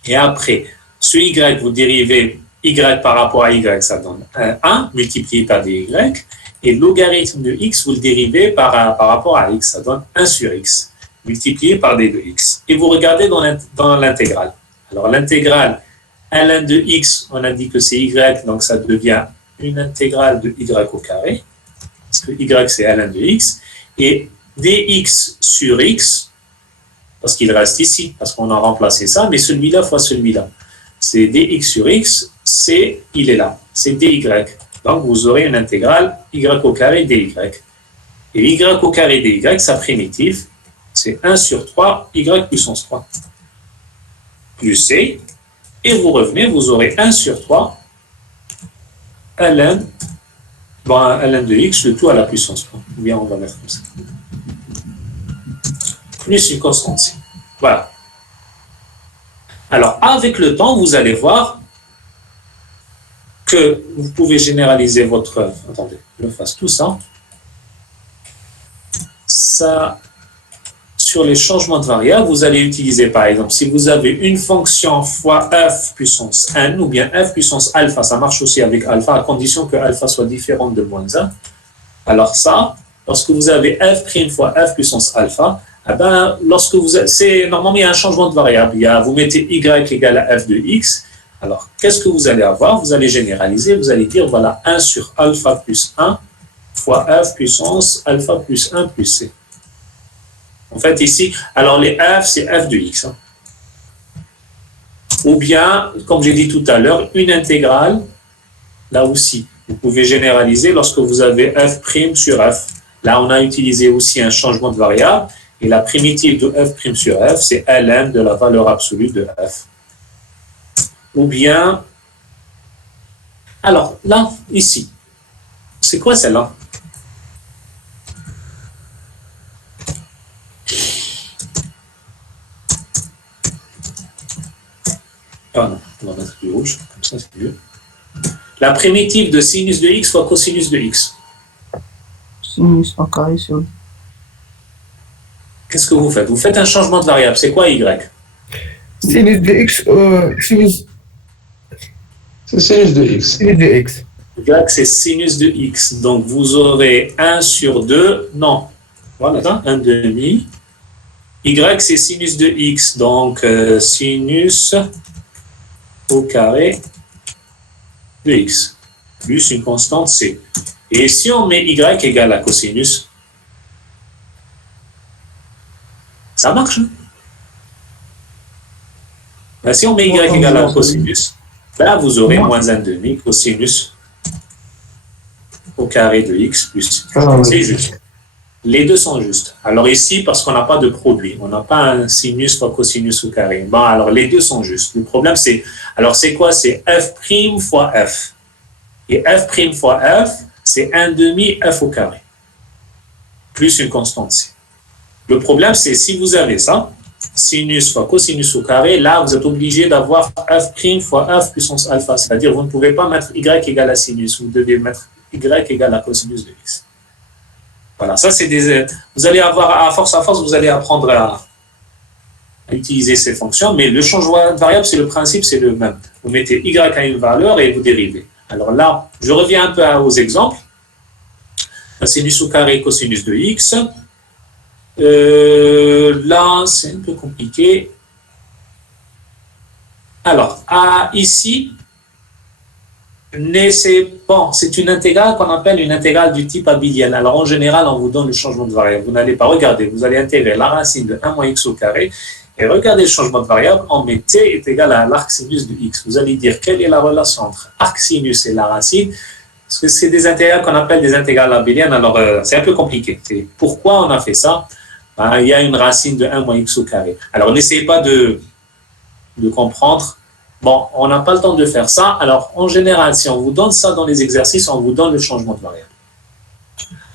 Et après, ce y, vous dérivez y par rapport à y, ça donne 1 multiplié par dy. Et le logarithme de x, vous le dérivez par rapport à x, ça donne 1 sur x multiplié par d de x. Et vous regardez dans l'intégrale. Alors, l'intégrale ln de x, on a dit que c'est y, donc ça devient une intégrale de y au carré, parce que y, c'est ln de x. Et dx sur x, parce qu'il reste ici, parce qu'on a remplacé ça, mais celui-là fois celui-là. C'est dx sur x, il est là, c'est dy. Donc, vous aurez une intégrale y au carré dy. Et y au carré dy, sa primitive, c'est 1 sur 3 y puissance 3. Plus c, et vous revenez, vous aurez 1 sur 3 ln, ln de x, le tout à la puissance 3. Ou bien on va mettre comme ça. Plus une constante c. Voilà. Alors, avec le temps, vous allez voir que vous pouvez généraliser votre... Attendez, je fasse tout ça. Ça, sur les changements de variables, vous allez utiliser, par exemple, si vous avez une fonction fois f puissance n, ou bien f puissance alpha, ça marche aussi avec alpha, à condition que alpha soit différente de moins 1. Alors ça, lorsque vous avez f' fois f puissance alpha, eh ben, lorsque vous... Normalement, il y a un changement de variable. Vous mettez y égale à f de x. Alors, qu'est-ce que vous allez avoir? Vous allez généraliser, vous allez dire, voilà, 1 sur alpha plus 1 fois f puissance alpha plus 1 plus c. En fait, ici, alors les f, c'est f de x. Hein. Ou bien, comme j'ai dit tout à l'heure, une intégrale, là aussi. Vous pouvez généraliser lorsque vous avez f' sur f. Là, on a utilisé aussi un changement de variable. Et la primitive de f' sur f, c'est ln de la valeur absolue de f. Ou bien, alors là, ici, c'est quoi celle-là? Ah non, on va mettre du rouge, comme ça c'est mieux. La primitive de sinus de x fois cosinus de x. Sinus en carré sur... Qu'est-ce que vous faites? Vous faites un changement de variable. C'est quoi y? Sinus de x, sinus C'est sinus de x. de x. Y, c'est sinus de x. Donc, vous aurez 1 sur 2. Non. Voilà, 1 demi. Y, c'est sinus de x. Donc, sinus au carré de x. Plus une constante c. Et si on met y égale à cosinus, ça marche. Hein? Ben, si on met y égale à cosinus, là, vous aurez moins 1 demi cosinus au carré de x plus. C'est juste. Les deux sont justes. Alors ici, parce qu'on n'a pas de produit, on n'a pas un sinus fois cosinus au carré. Bon, alors les deux sont justes. Le problème, c'est... Alors c'est quoi? C'est f' fois f. Et f' fois f, c'est 1 demi f au carré. Plus une constante c. Le problème, c'est si vous avez ça, sinus fois cosinus au carré, là, vous êtes obligé d'avoir f' fois f puissance alpha. C'est-à-dire, vous ne pouvez pas mettre y égale à sinus. Vous devez mettre y égale à cosinus de x. Voilà, ça, c'est des... Vous allez avoir, à force, vous allez apprendre à utiliser ces fonctions, mais le changement de variable, c'est le principe, c'est le même. Vous mettez y à une valeur et vous dérivez. Alors là, je reviens un peu aux exemples. Sinus au carré, cosinus de x. Là, c'est un peu compliqué. Alors, ici, c'est une intégrale qu'on appelle une intégrale du type abélienne. Alors, en général, on vous donne le changement de variable. Vous n'allez pas regarder, vous allez intégrer la racine de 1 moins x au carré et regardez le changement de variable, on met t est égal à l'arc sinus de x. Vous allez dire quelle est la relation entre arc sinus et la racine, parce que c'est des intégrales qu'on appelle des intégrales abéliennes. Alors, c'est un peu compliqué. Pourquoi on a fait ça? Il y a une racine de 1 moins x au carré. Alors, n'essayez pas de comprendre. Bon, on n'a pas le temps de faire ça. Alors, en général, si on vous donne ça dans les exercices, on vous donne le changement de variable.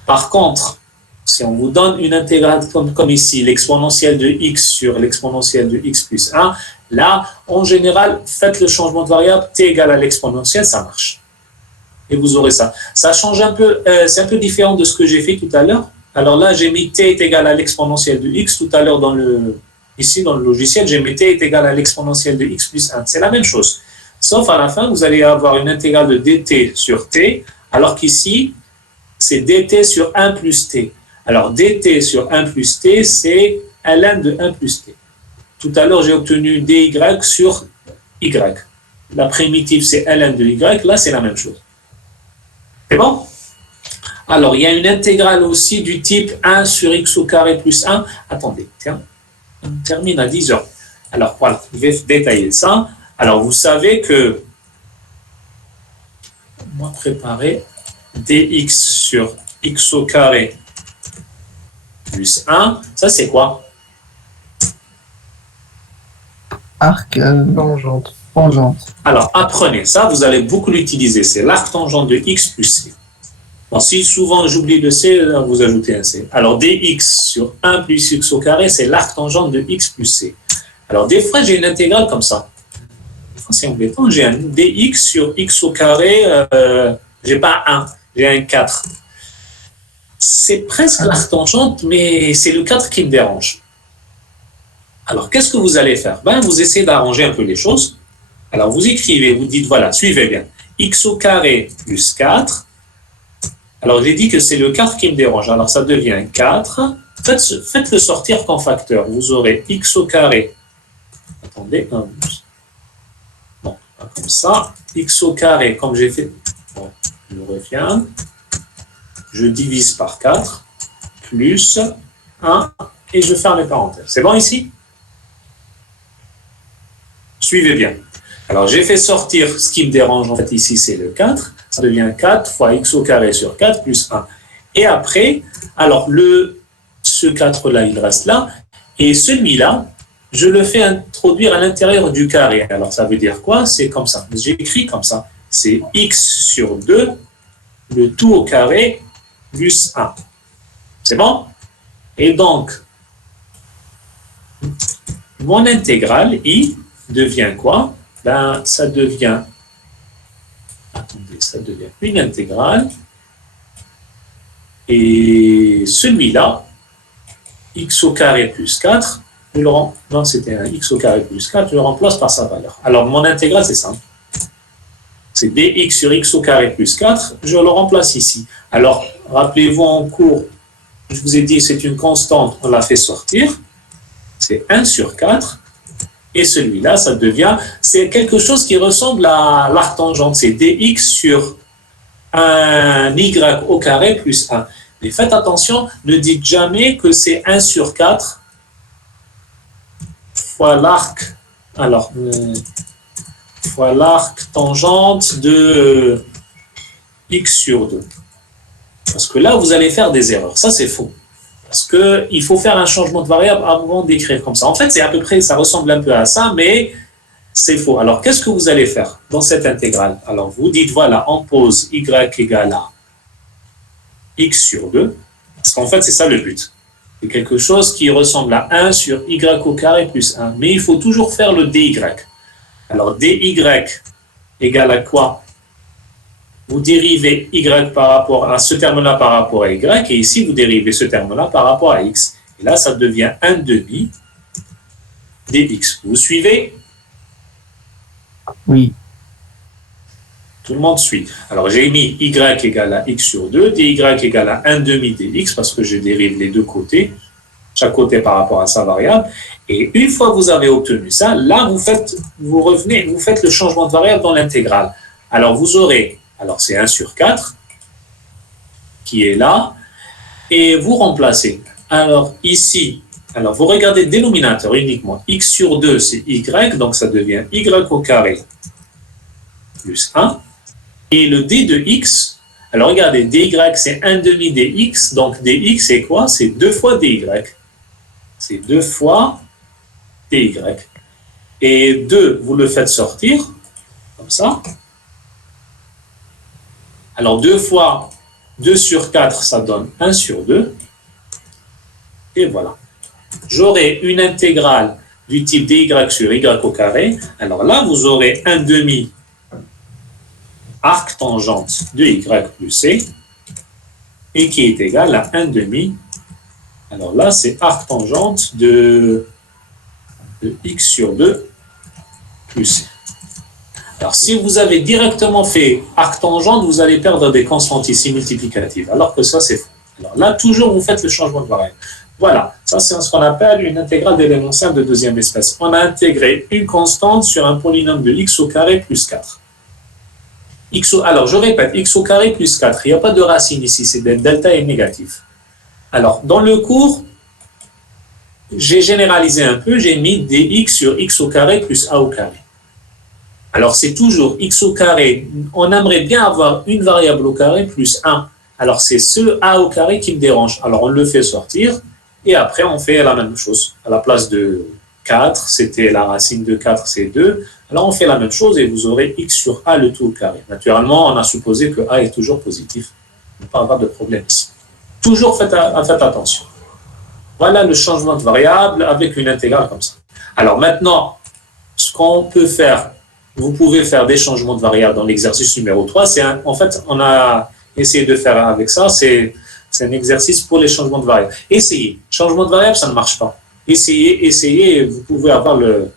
Par contre, si on vous donne une intégrale comme ici, l'exponentielle de x sur l'exponentielle de x plus 1, là, en général, faites le changement de variable, t égale à l'exponentielle, ça marche. Et vous aurez ça. Ça change un peu, c'est un peu différent de ce que j'ai fait tout à l'heure. Alors là, j'ai mis t est égal à l'exponentielle de x. Tout à l'heure, ici, dans le logiciel, j'ai mis t est égal à l'exponentielle de x plus 1. C'est la même chose. Sauf à la fin, vous allez avoir une intégrale de dt sur t, alors qu'ici, c'est dt sur 1 plus t. Alors, dt sur 1 plus t, c'est ln de 1 plus t. Tout à l'heure, j'ai obtenu dy sur y. La primitive, c'est ln de y. Là, c'est la même chose. C'est bon? Alors, il y a une intégrale aussi du type 1 sur x au carré plus 1. Attendez, tiens. On termine à 10 heures. Alors voilà, je vais détailler ça. Alors vous savez que on va préparer dx sur x au carré plus 1. Ça c'est quoi? Arc Tangente. tangente. Alors apprenez ça, vous allez beaucoup l'utiliser. C'est l'arc tangente de x plus c. Bon, si souvent j'oublie le c, vous ajoutez un c. Alors dx sur 1 plus x au carré, c'est l'arc tangente de x plus c. Alors des fois j'ai une intégrale comme ça. C'est embêtant, j'ai un dx sur x au carré, j'ai pas 1, j'ai un 4. C'est presque l'arc tangente, mais c'est le 4 qui me dérange. Alors qu'est-ce que vous allez faire? Vous essayez d'arranger un peu les choses. Alors vous écrivez, vous dites, voilà, suivez bien, x au carré plus 4. Alors j'ai dit que c'est le 4 qui me dérange, alors ça devient 4. Faites-le sortir comme facteur, vous aurez x au carré. Attendez, non, pas comme ça. X au carré, comme j'ai fait, bon, je reviens, je divise par 4, plus 1, et je ferme les parenthèses. C'est bon ici? Suivez bien. Alors j'ai fait sortir ce qui me dérange, en fait ici c'est le 4, ça devient 4 fois x au carré sur 4 plus 1. Et après, alors ce 4 là, il reste là, et celui-là, je le fais introduire à l'intérieur du carré. Alors, ça veut dire quoi? C'est comme ça. J'écris comme ça. C'est x sur 2, le tout au carré, plus 1. C'est bon? Et donc, mon intégrale, i, devient quoi? Ça devient... Attendez, ça devient une intégrale. Et celui-là, x au carré plus 4, non, c'était un x au carré plus 4, je le remplace par sa valeur. Alors, mon intégrale, c'est ça. C'est dx sur x au carré plus 4, je le remplace ici. Alors, rappelez-vous en cours, je vous ai dit c'est une constante, on l'a fait sortir. C'est 1 sur 4. Et celui-là, ça devient, c'est quelque chose qui ressemble à l'arc tangente, c'est dx sur un y au carré plus 1. Mais faites attention, ne dites jamais que c'est 1 sur 4 fois l'arc, alors, fois l'arc tangente de x sur 2. Parce que là, vous allez faire des erreurs. Ça, c'est faux. Parce qu'il faut faire un changement de variable avant d'écrire comme ça. En fait, c'est à peu près, ça ressemble un peu à ça, mais c'est faux. Alors, qu'est-ce que vous allez faire dans cette intégrale? Alors, vous dites, voilà, on pose y égale à x sur 2. Parce qu'en fait, c'est ça le but. C'est quelque chose qui ressemble à 1 sur y au carré plus 1. Mais il faut toujours faire le dy. Alors, dy égale à quoi? Vous dérivez y par rapport à ce terme-là par rapport à y, et ici, vous dérivez ce terme-là par rapport à x. Et là, ça devient 1 demi dx. Vous suivez? Oui. Tout le monde suit. Alors, j'ai mis y égale à x sur 2, dy égale à 1 demi dx, parce que je dérive les deux côtés, chaque côté par rapport à sa variable. Et une fois que vous avez obtenu ça, là, vous faites le changement de variable dans l'intégrale. Alors, vous aurez, alors c'est 1 sur 4, qui est là, et vous remplacez. Alors, ici, alors vous regardez le dénominateur uniquement. X sur 2, c'est y, donc ça devient y au carré plus 1. Et le d de x, alors regardez, dy c'est 1 demi dx, donc dx c'est quoi? C'est 2 fois dy. C'est 2 fois dy. Et 2, vous le faites sortir, comme ça. Alors 2 fois 2 sur 4, ça donne 1 sur 2. Et voilà. J'aurai une intégrale du type dy sur y au carré. Alors là, vous aurez 1 demi arc tangente de y plus c, et qui est égal à 1 demi. Alors là, c'est arc tangente de x sur 2 plus c. Alors, si vous avez directement fait arc tangente, vous allez perdre des constantes ici multiplicatives, alors que ça, c'est faux. Alors là, toujours, vous faites le changement de variable. Voilà, ça, c'est ce qu'on appelle une intégrale d'éléments simples de deuxième espèce. On a intégré une constante sur un polynôme de x au carré plus 4. Alors, je répète, x au carré plus 4. Il n'y a pas de racine ici, c'est delta est négatif. Alors, dans le cours, j'ai généralisé un peu, j'ai mis dx sur x au carré plus a au carré. Alors, c'est toujours x au carré. On aimerait bien avoir une variable au carré plus 1. Alors, c'est ce a au carré qui me dérange. Alors, on le fait sortir et après, on fait la même chose. À la place de 4, c'était la racine de 4, c'est 2. Alors, on fait la même chose et vous aurez x sur a le tout au carré. Naturellement, on a supposé que a est toujours positif. On ne peut pas avoir de problème ici. Toujours faites attention. Voilà le changement de variable avec une intégrale comme ça. Alors, maintenant, ce qu'on peut faire, vous pouvez faire des changements de variables dans l'exercice numéro 3. En fait, on a essayé de faire avec ça, c'est un exercice pour les changements de variables. Essayez. Changement de variable, ça ne marche pas. Essayez, vous pouvez avoir le...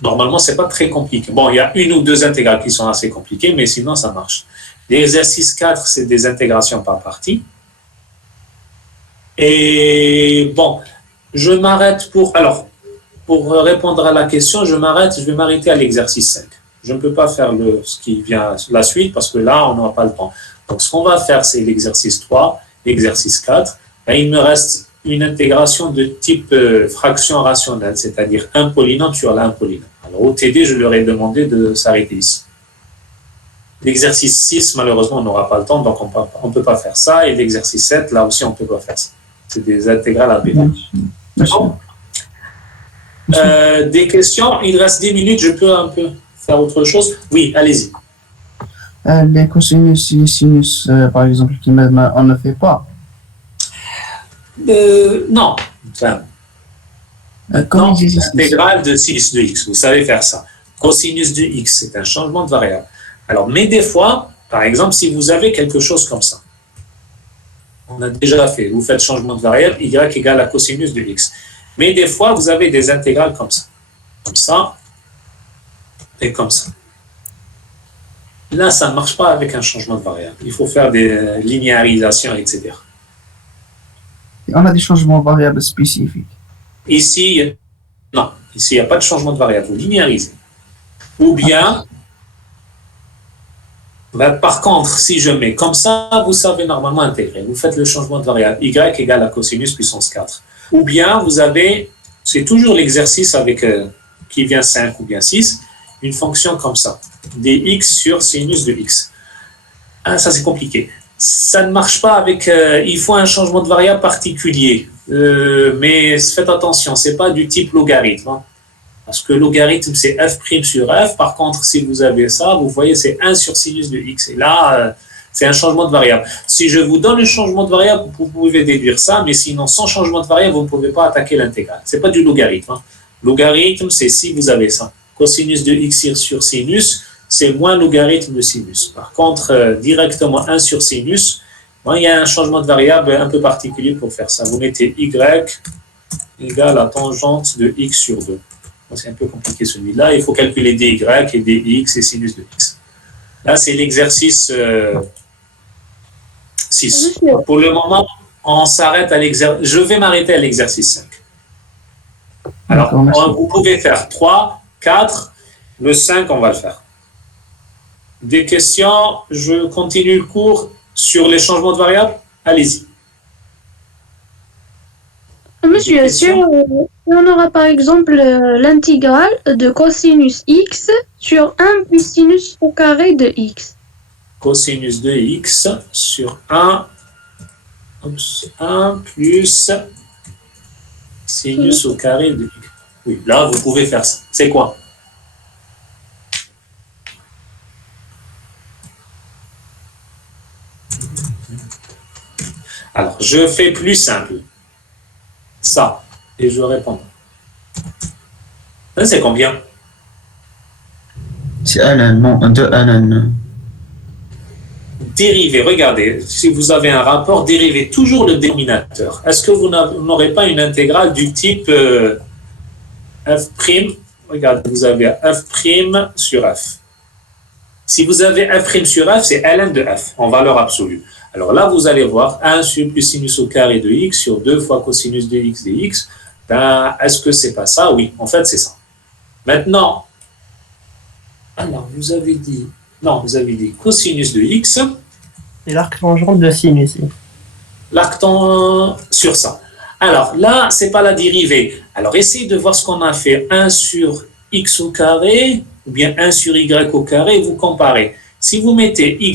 Normalement, ce n'est pas très compliqué. Bon, il y a une ou deux intégrales qui sont assez compliquées, mais sinon, ça marche. L'exercice 4, c'est des intégrations par partie. Et bon, je m'arrête pour... Alors, pour répondre à la question, je vais m'arrêter à l'exercice 5. Je ne peux pas faire ce qui vient la suite parce que là, on n'aura pas le temps. Donc, ce qu'on va faire, c'est l'exercice 3, l'exercice 4. Et il me reste une intégration de type fraction rationnelle, c'est-à-dire un polynôme sur l'un polynôme. Alors, au TD, je leur ai demandé de s'arrêter ici. L'exercice 6, malheureusement, on n'aura pas le temps, donc on ne peut pas faire ça. Et l'exercice 7, là aussi, on ne peut pas faire ça. C'est des intégrales à bêta. Bon. Des questions? Il reste 10 minutes, je peux un peu faire autre chose? Oui, allez-y. Les cosinus et les sinus, par exemple, on ne fait pas. Non. Enfin, non, intégrale de sinus de x, vous savez faire ça. Cosinus de x, c'est un changement de variable. Alors, mais des fois, par exemple, si vous avez quelque chose comme ça, on a déjà fait, vous faites changement de variable, y égale à cosinus de x. Mais des fois, vous avez des intégrales comme ça, et comme ça. Là, ça ne marche pas avec un changement de variable. Il faut faire des linéarisations, etc. On a des changements de variables spécifiques. Ici, non. Ici, il n'y a pas de changement de variable. Vous linéarisez. Ou bien, par contre, si je mets comme ça, vous savez normalement intégrer. Vous faites le changement de variable. Y égale à cosinus puissance 4. Ou bien, vous avez, c'est toujours l'exercice avec qui vient 5 ou bien 6, une fonction comme ça, dx sur sinus de x. Ah, ça, c'est compliqué. Ça ne marche pas avec... il faut un changement de variable particulier. Mais faites attention, ce n'est pas du type logarithme. Hein, parce que logarithme, c'est f' sur f. Par contre, si vous avez ça, vous voyez, c'est 1 sur sinus de x. Et là... c'est un changement de variable. Si je vous donne le changement de variable, vous pouvez déduire ça, mais sinon, sans changement de variable, vous ne pouvez pas attaquer l'intégrale. Ce n'est pas du logarithme. Hein. Logarithme, c'est si vous avez ça. Cosinus de x sur sinus, c'est moins logarithme de sinus. Par contre, directement 1 sur sinus, il y a un changement de variable un peu particulier pour faire ça. Vous mettez y égale à tangente de x sur 2. C'est un peu compliqué celui-là. Il faut calculer dy et dx et sinus de x. Là, c'est l'exercice 6. Pour le moment, on s'arrête à l'exercice. Je vais m'arrêter à l'exercice 5. Alors, vous pouvez faire 3, 4, le 5, on va le faire. Des questions? Je continue le cours sur les changements de variables? Allez-y. Monsieur, est-ce on aura par exemple l'intégrale de cosinus x sur 1 plus sinus au carré de x? Cosinus de x sur 1 plus sinus au carré de x. Oui, là, vous pouvez faire ça. C'est quoi? Alors, je fais plus simple. Ça. Et je réponds. Ça, c'est combien? C'est ln, 2 ln. Dériver, regardez, si vous avez un rapport, dérivez toujours le dénominateur. Est-ce que vous n'aurez pas une intégrale du type f'? Regardez, vous avez f' sur f. Si vous avez f' sur f, c'est ln de f, en valeur absolue. Alors là, vous allez voir 1 sur plus sinus au carré de x sur 2 fois cosinus de x dx. Ben, est-ce que c'est pas ça? Oui, en fait, c'est ça. Maintenant, alors, vous avez dit cosinus de x. Et l'arc tangente de sinus. L'arc tangent sur ça. Alors là, c'est pas la dérivée. Alors essayez de voir ce qu'on a fait. 1 sur x au carré ou bien 1 sur y au carré, vous comparez. Si vous mettez y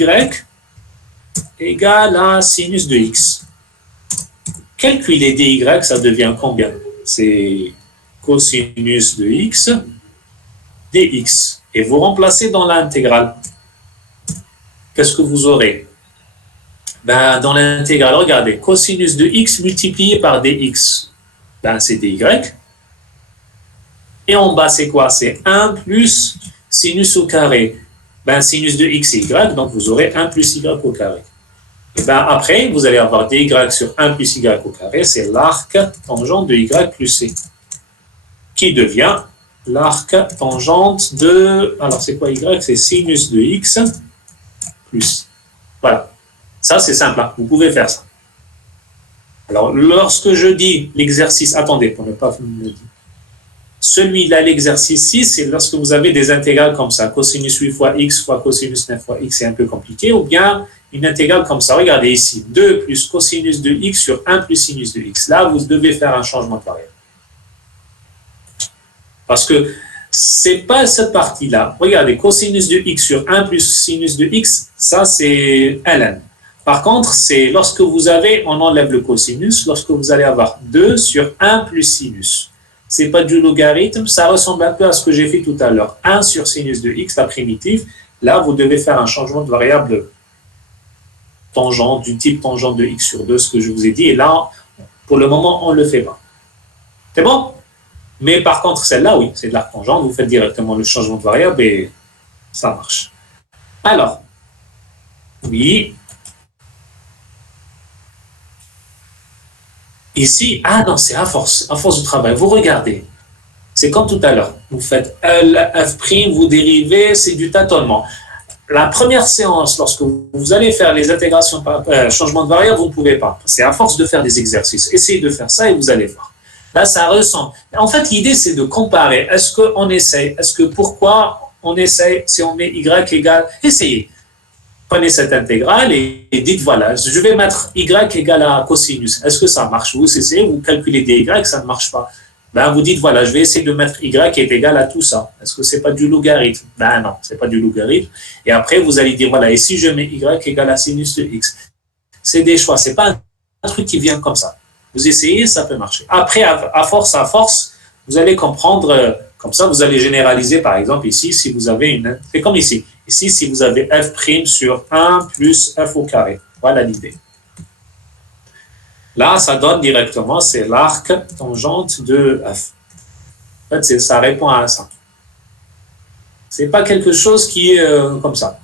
égale à sinus de x, calculer dy, ça devient combien? C'est cosinus de x dx. Et vous remplacez dans l'intégrale. Qu'est-ce que vous aurez? Ben, dans l'intégrale, regardez, cosinus de x multiplié par dx, ben, c'est dy. Et en bas, c'est quoi? C'est 1 plus sinus au carré. Ben, sinus de x et y, donc vous aurez 1 plus y au carré. Et ben, après, vous allez avoir dy sur 1 plus y au carré, c'est l'arc tangente de y plus c, qui devient l'arc tangente de... Alors, c'est quoi y? C'est sinus de x plus. Voilà. Ça, c'est simple, hein. Vous pouvez faire ça. Alors, lorsque je dis l'exercice, attendez, pour ne pas me dire. Celui-là, l'exercice 6, c'est lorsque vous avez des intégrales comme ça, cosinus 8 fois x fois cosinus 9 fois x, c'est un peu compliqué, ou bien une intégrale comme ça. Regardez ici, 2 plus cosinus de x sur 1 plus sinus de x. Là, vous devez faire un changement de variable. Parce que c'est pas cette partie-là. Regardez, cosinus de x sur 1 plus sinus de x, ça, c'est ln. Par contre, c'est lorsque vous avez, on enlève le cosinus, lorsque vous allez avoir 2 sur 1 plus sinus. C'est pas du logarithme, ça ressemble un peu à ce que j'ai fait tout à l'heure. 1 sur sinus de x, la primitive. Là, vous devez faire un changement de variable tangente, du type tangente de x sur 2, ce que je vous ai dit. Et là, pour le moment, on ne le fait pas. C'est bon? Mais par contre, celle-là, oui, c'est de l'arc tangente. Vous faites directement le changement de variable et ça marche. Alors, oui. Ici, ah non, c'est à force de travail. Vous regardez, c'est comme tout à l'heure. Vous faites L, F', vous dérivez, c'est du tâtonnement. La première séance, lorsque vous allez faire les intégrations par changement de variable, vous ne pouvez pas. C'est à force de faire des exercices. Essayez de faire ça et vous allez voir. Là, ça ressemble. En fait, l'idée, c'est de comparer. Est-ce qu'on essaye? Est-ce que pourquoi on essaye si on met y égale? Essayez. Prenez cette intégrale et dites, voilà, je vais mettre y égale à cosinus. Est-ce que ça marche? Vous essayez, vous calculez dy, ça ne marche pas. Ben, vous dites, voilà, je vais essayer de mettre y est égal à tout ça. Est-ce que ce n'est pas du logarithme? Ben non, ce n'est pas du logarithme. Et après, vous allez dire, voilà, et si je mets y égale à sinus de x? C'est des choix, ce n'est pas un truc qui vient comme ça. Vous essayez, ça peut marcher. Après, à force, vous allez comprendre, comme ça, vous allez généraliser, par exemple, ici, si vous avez une... C'est comme ici. Ici, si vous avez f' sur 1 plus f au carré. Voilà l'idée. Là, ça donne directement, c'est l'arc tangente de f. En fait, ça répond à ça. Ce n'est pas quelque chose qui est comme ça.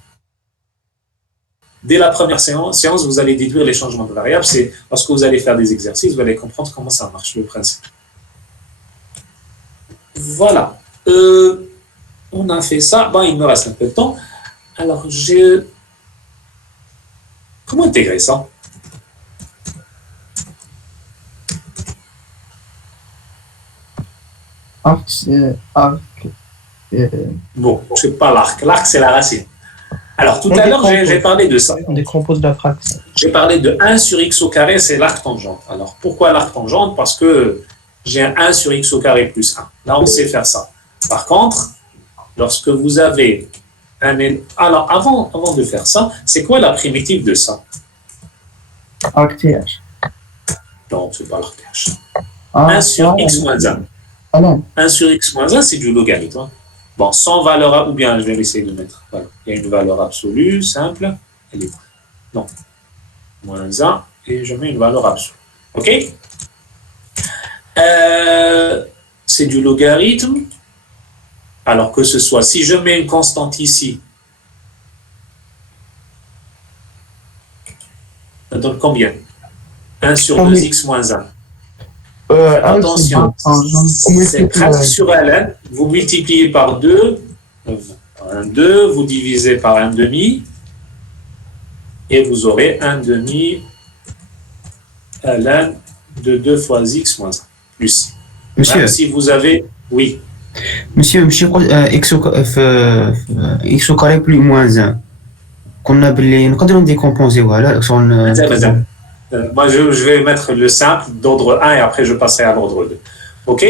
Dès la première séance, vous allez déduire les changements de variables. C'est lorsque vous allez faire des exercices, vous allez comprendre comment ça marche, le principe. Voilà. On a fait ça. Bon, il me reste un peu de temps. Alors, comment intégrer ça? Bon, je ne sais pas l'arc. L'arc, c'est la racine. Alors, tout à l'heure, j'ai parlé de ça. On décompose la fraction. J'ai parlé de 1 sur x au carré, c'est l'arc tangente. Alors, pourquoi l'arc tangente? Parce que j'ai un 1 sur x au carré plus 1. Là, on sait faire ça. Par contre, lorsque vous avez un... Alors, avant de faire ça, c'est quoi la primitive de ça? Arc TH. Non, ce n'est pas l'arc TH. 1 sur x moins 1. Ah non. 1 sur x moins 1, c'est du logarithme. Hein. Bon, sans valeur, ou bien je vais essayer de mettre. Voilà. Il y a une valeur absolue, simple. Elle est non. Moins 1, et je mets une valeur absolue. OK? C'est du logarithme. Alors que ce soit, si je mets une constante ici, ça donne combien? 1 sur 2x moins 1. Attention, c'est presque sur ln, vous multipliez par 2, vous divisez par 1 demi, et vous aurez 1 demi ln de 2 fois x moins 1, plus. Monsieur, même si vous avez, oui. Monsieur, x au carré plus moins 1. qu'on a نقدروا نديكومبوزيوها لا Moi, je vais mettre le simple d'ordre 1 et après je passerai à l'ordre 2. OK?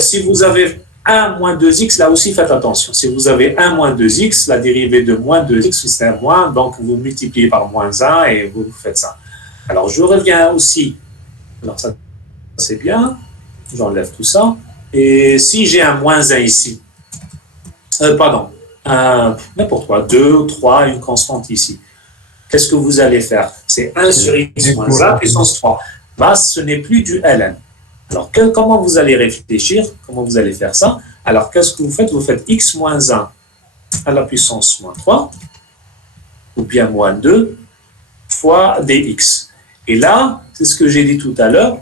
Si vous avez 1 moins 2x, là aussi faites attention. Si vous avez 1 moins 2x, la dérivée de moins 2x, c'est un moins, donc vous multipliez par moins 1 et vous faites ça. Alors je reviens aussi. Alors ça, c'est bien. J'enlève tout ça. Et si j'ai un moins 1 ici, n'importe quoi, 2, 3, une constante ici. Qu'est-ce que vous allez faire? C'est 1 sur x moins 1 puissance 3. Là, ce n'est plus du ln. Alors, comment vous allez réfléchir? Comment vous allez faire ça? Alors, qu'est-ce que vous faites? Vous faites x moins 1 à la puissance moins 3, ou bien moins 2, fois dx. Et là, c'est ce que j'ai dit tout à l'heure,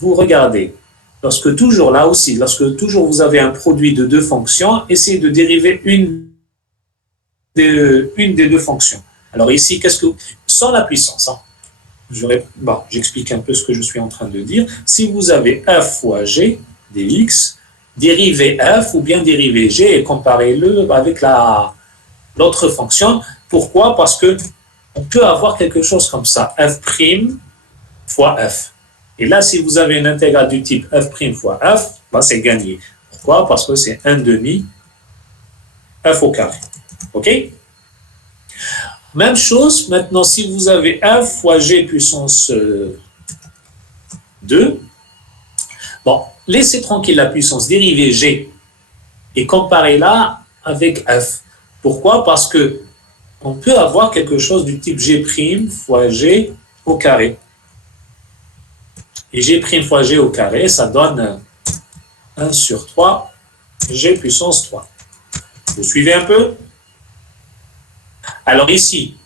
vous regardez, lorsque toujours vous avez un produit de deux fonctions, essayez de dériver une des deux fonctions. Alors ici, sans la puissance, hein, j'explique un peu ce que je suis en train de dire. Si vous avez f fois g dx, dérivez f ou bien dérivez g et comparez-le avec l'autre fonction. Pourquoi? Parce que on peut avoir quelque chose comme ça, f' fois f. Et là, si vous avez une intégrale du type f' fois f, c'est gagné. Pourquoi? Parce que c'est 1/2 f au carré. OK? Même chose, maintenant, si vous avez f fois g puissance 2, laissez tranquille la puissance, dérivez g et comparez-la avec f. Pourquoi? Parce que on peut avoir quelque chose du type g' fois g au carré. Et g' fois g au carré, ça donne 1 sur 3 g puissance 3. Vous suivez un peu? Alors ici,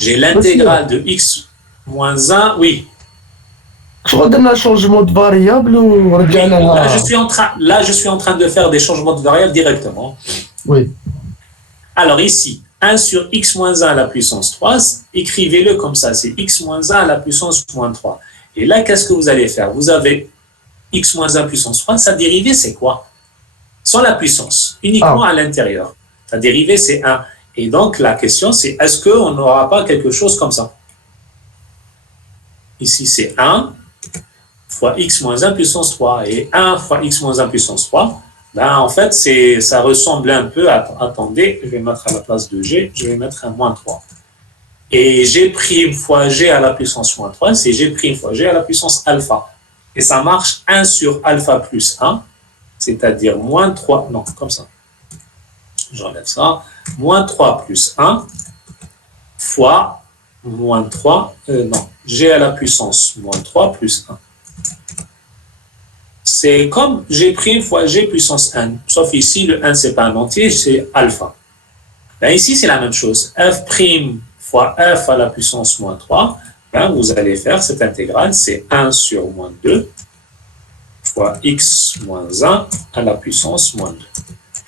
j'ai l'intégrale de x moins 1, oui. شغل changement de variable ou Là, je suis en train de faire des changements de variables directement. Oui. Alors ici, 1 sur x moins 1 à la puissance 3, écrivez-le comme ça, c'est x moins 1 à la puissance moins 3. Et là, qu'est-ce que vous allez faire? Vous avez x moins 1 puissance 3, sa dérivée, c'est quoi? Sans la puissance, uniquement à l'intérieur. Sa dérivée, c'est 1. Et donc, la question, c'est est-ce qu'on n'aura pas quelque chose comme ça? Ici, c'est 1 fois x moins 1 puissance 3. Et 1 fois x moins 1 puissance 3, en fait, ça ressemble un peu à... Attendez, je vais mettre à la place de g, je vais mettre un moins 3. Et g' fois g à la puissance moins 3, c'est g' fois g à la puissance alpha. Et ça marche 1 sur alpha plus 1, c'est-à-dire moins 3... Non, comme ça. J'enlève ça. Moins 3 plus 1 fois moins 3, g à la puissance moins 3 plus 1. C'est comme g' fois g puissance 1, sauf ici, le 1, ce n'est pas un entier, c'est alpha. Là, ici, c'est la même chose. f' fois f à la puissance moins 3, vous allez faire cette intégrale, c'est 1 sur moins 2 fois x moins 1 à la puissance moins 2,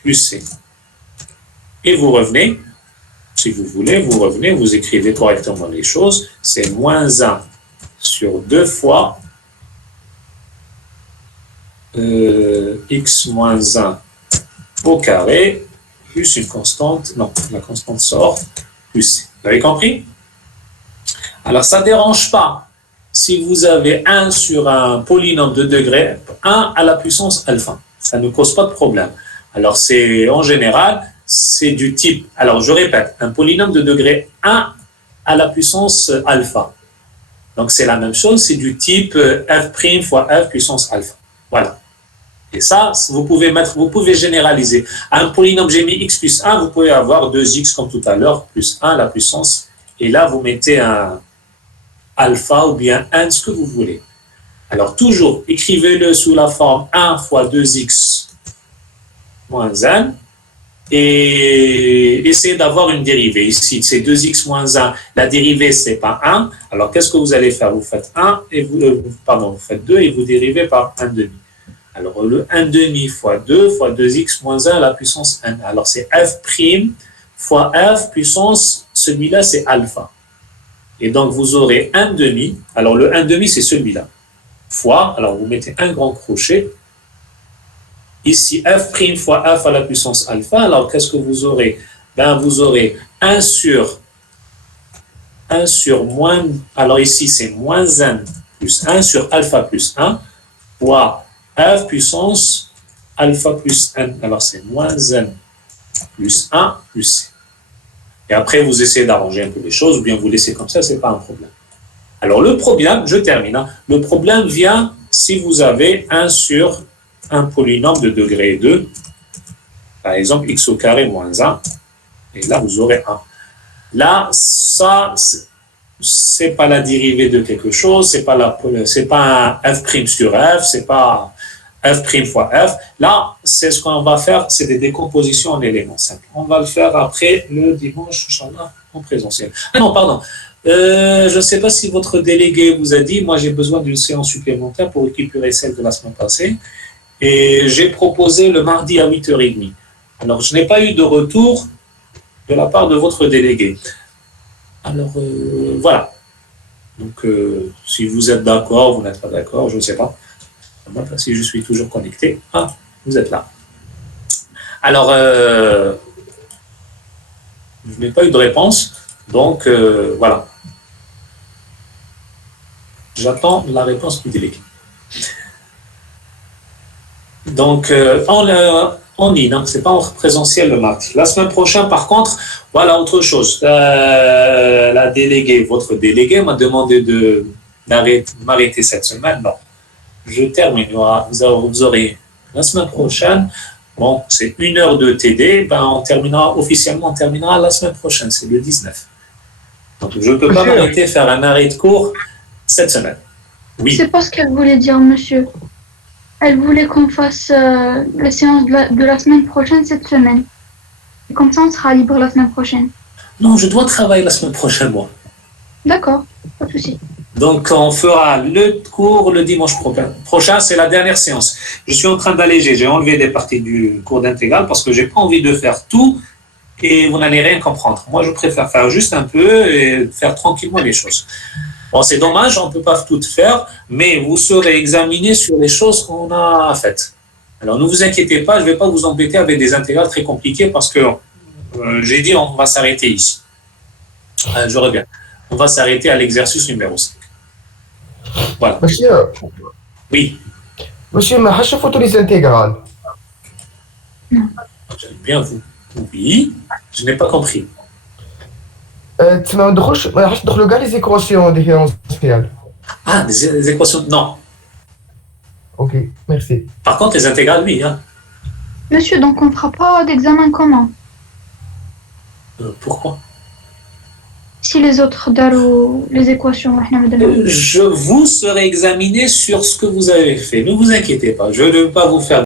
plus c. Et vous revenez, si vous voulez, vous écrivez correctement les choses, c'est moins 1 sur 2 fois x moins 1 au carré, plus une constante, la constante sort, plus c. Vous avez compris? Alors, ça ne dérange pas si vous avez 1 sur un polynôme de degré 1 à la puissance alpha. Ça ne cause pas de problème. Alors, en général, c'est du type, alors je répète, un polynôme de degré 1 à la puissance alpha. Donc c'est la même chose, c'est du type f' fois f puissance alpha. Voilà. Et ça, vous pouvez généraliser. Un polynôme, j'ai mis x plus 1, vous pouvez avoir 2x comme tout à l'heure, plus 1 à la puissance. Et là, vous mettez un alpha ou bien 1, ce que vous voulez. Alors toujours, écrivez-le sous la forme 1 fois 2x moins 1. Et essayez d'avoir une dérivée. Ici, c'est 2x moins 1. La dérivée, ce n'est pas 1. Alors, qu'est-ce que vous allez faire? Vous faites 1 et vous faites 2 et vous dérivez par 1/2. Alors, le 1/2 fois 2 fois 2x moins 1 à la puissance 1. Alors, c'est f' fois f puissance, celui-là, c'est alpha. Et donc, vous aurez 1/2. Alors, le 1/2, c'est celui-là. Fois, alors vous mettez un grand crochet. Ici, f' fois f à la puissance alpha, alors qu'est-ce que vous aurez? Vous aurez 1 sur 1 sur moins, alors ici c'est moins 1 plus 1 sur alpha plus 1 fois f puissance alpha plus n. Alors c'est moins n plus 1 plus c. Et après vous essayez d'arranger un peu les choses ou bien vous laissez comme ça, c'est pas un problème. Alors le problème, je termine, hein. Le problème vient si vous avez 1 sur un polynôme de degré 2, par exemple x au carré moins 1, et là vous aurez 1. Là, ça, c'est pas la dérivée de quelque chose, c'est pas un f' sur f, c'est pas f' fois f. Là, c'est ce qu'on va faire, c'est des décompositions en éléments simples. On va le faire après le dimanche, Inch'Allah, en présentiel. Ah non, pardon. Je ne sais pas si votre délégué vous a dit, moi j'ai besoin d'une séance supplémentaire pour récupérer celle de la semaine passée. Et j'ai proposé le mardi à 8h30. Alors, je n'ai pas eu de retour de la part de votre délégué. Alors, voilà. Donc, si vous êtes d'accord, vous n'êtes pas d'accord, je ne sais pas. Si je suis toujours connecté, ah, vous êtes là. Alors, je n'ai pas eu de réponse, donc voilà. J'attends la réponse du délégué. Donc, en ligne, hein, ce n'est pas en présentiel le mardi. La semaine prochaine, par contre, voilà autre chose. La déléguée, votre délégué m'a demandé de m'arrêter cette semaine. Non, je termine. Vous aurez la semaine prochaine, bon, c'est 1 heure de TD, ben on terminera la semaine prochaine, c'est le 19. Donc, je ne peux pas m'arrêter, faire un arrêt de cours cette semaine. Oui. C'est pas ce qu'elle voulait dire, monsieur. Elle voulait qu'on fasse la séance de la semaine prochaine cette semaine. Et comme ça, on sera libre la semaine prochaine. Non, je dois travailler la semaine prochaine, moi. D'accord, pas de souci. Donc, on fera le cours le dimanche prochain. C'est la dernière séance. Je suis en train d'alléger. J'ai enlevé des parties du cours d'intégral parce que je n'ai pas envie de faire tout et vous n'allez rien comprendre. Moi, je préfère faire juste un peu et faire tranquillement les choses. Bon, c'est dommage, on ne peut pas tout faire, mais vous serez examiné sur les choses qu'on a faites. Alors, ne vous inquiétez pas, je ne vais pas vous embêter avec des intégrales très compliquées parce que j'ai dit on va s'arrêter ici. Je reviens. On va s'arrêter à l'exercice numéro 5. Voilà. Monsieur, Oui, monsieur, ما حشفوا les intégrales. j'aime bien vous. Oui, je n'ai pas compris. ما راحش تدخلوا كاع les équations différentielles. Ah, des équations. Non. Ok, merci. Par contre, les intégrales, oui. Hein. Monsieur, donc on ne fera pas d'examen commun. Pourquoi Si les autres darou les équations, Vous serez examiné sur ce que vous avez fait. Ne vous inquiétez pas. Je ne vais pas vous faire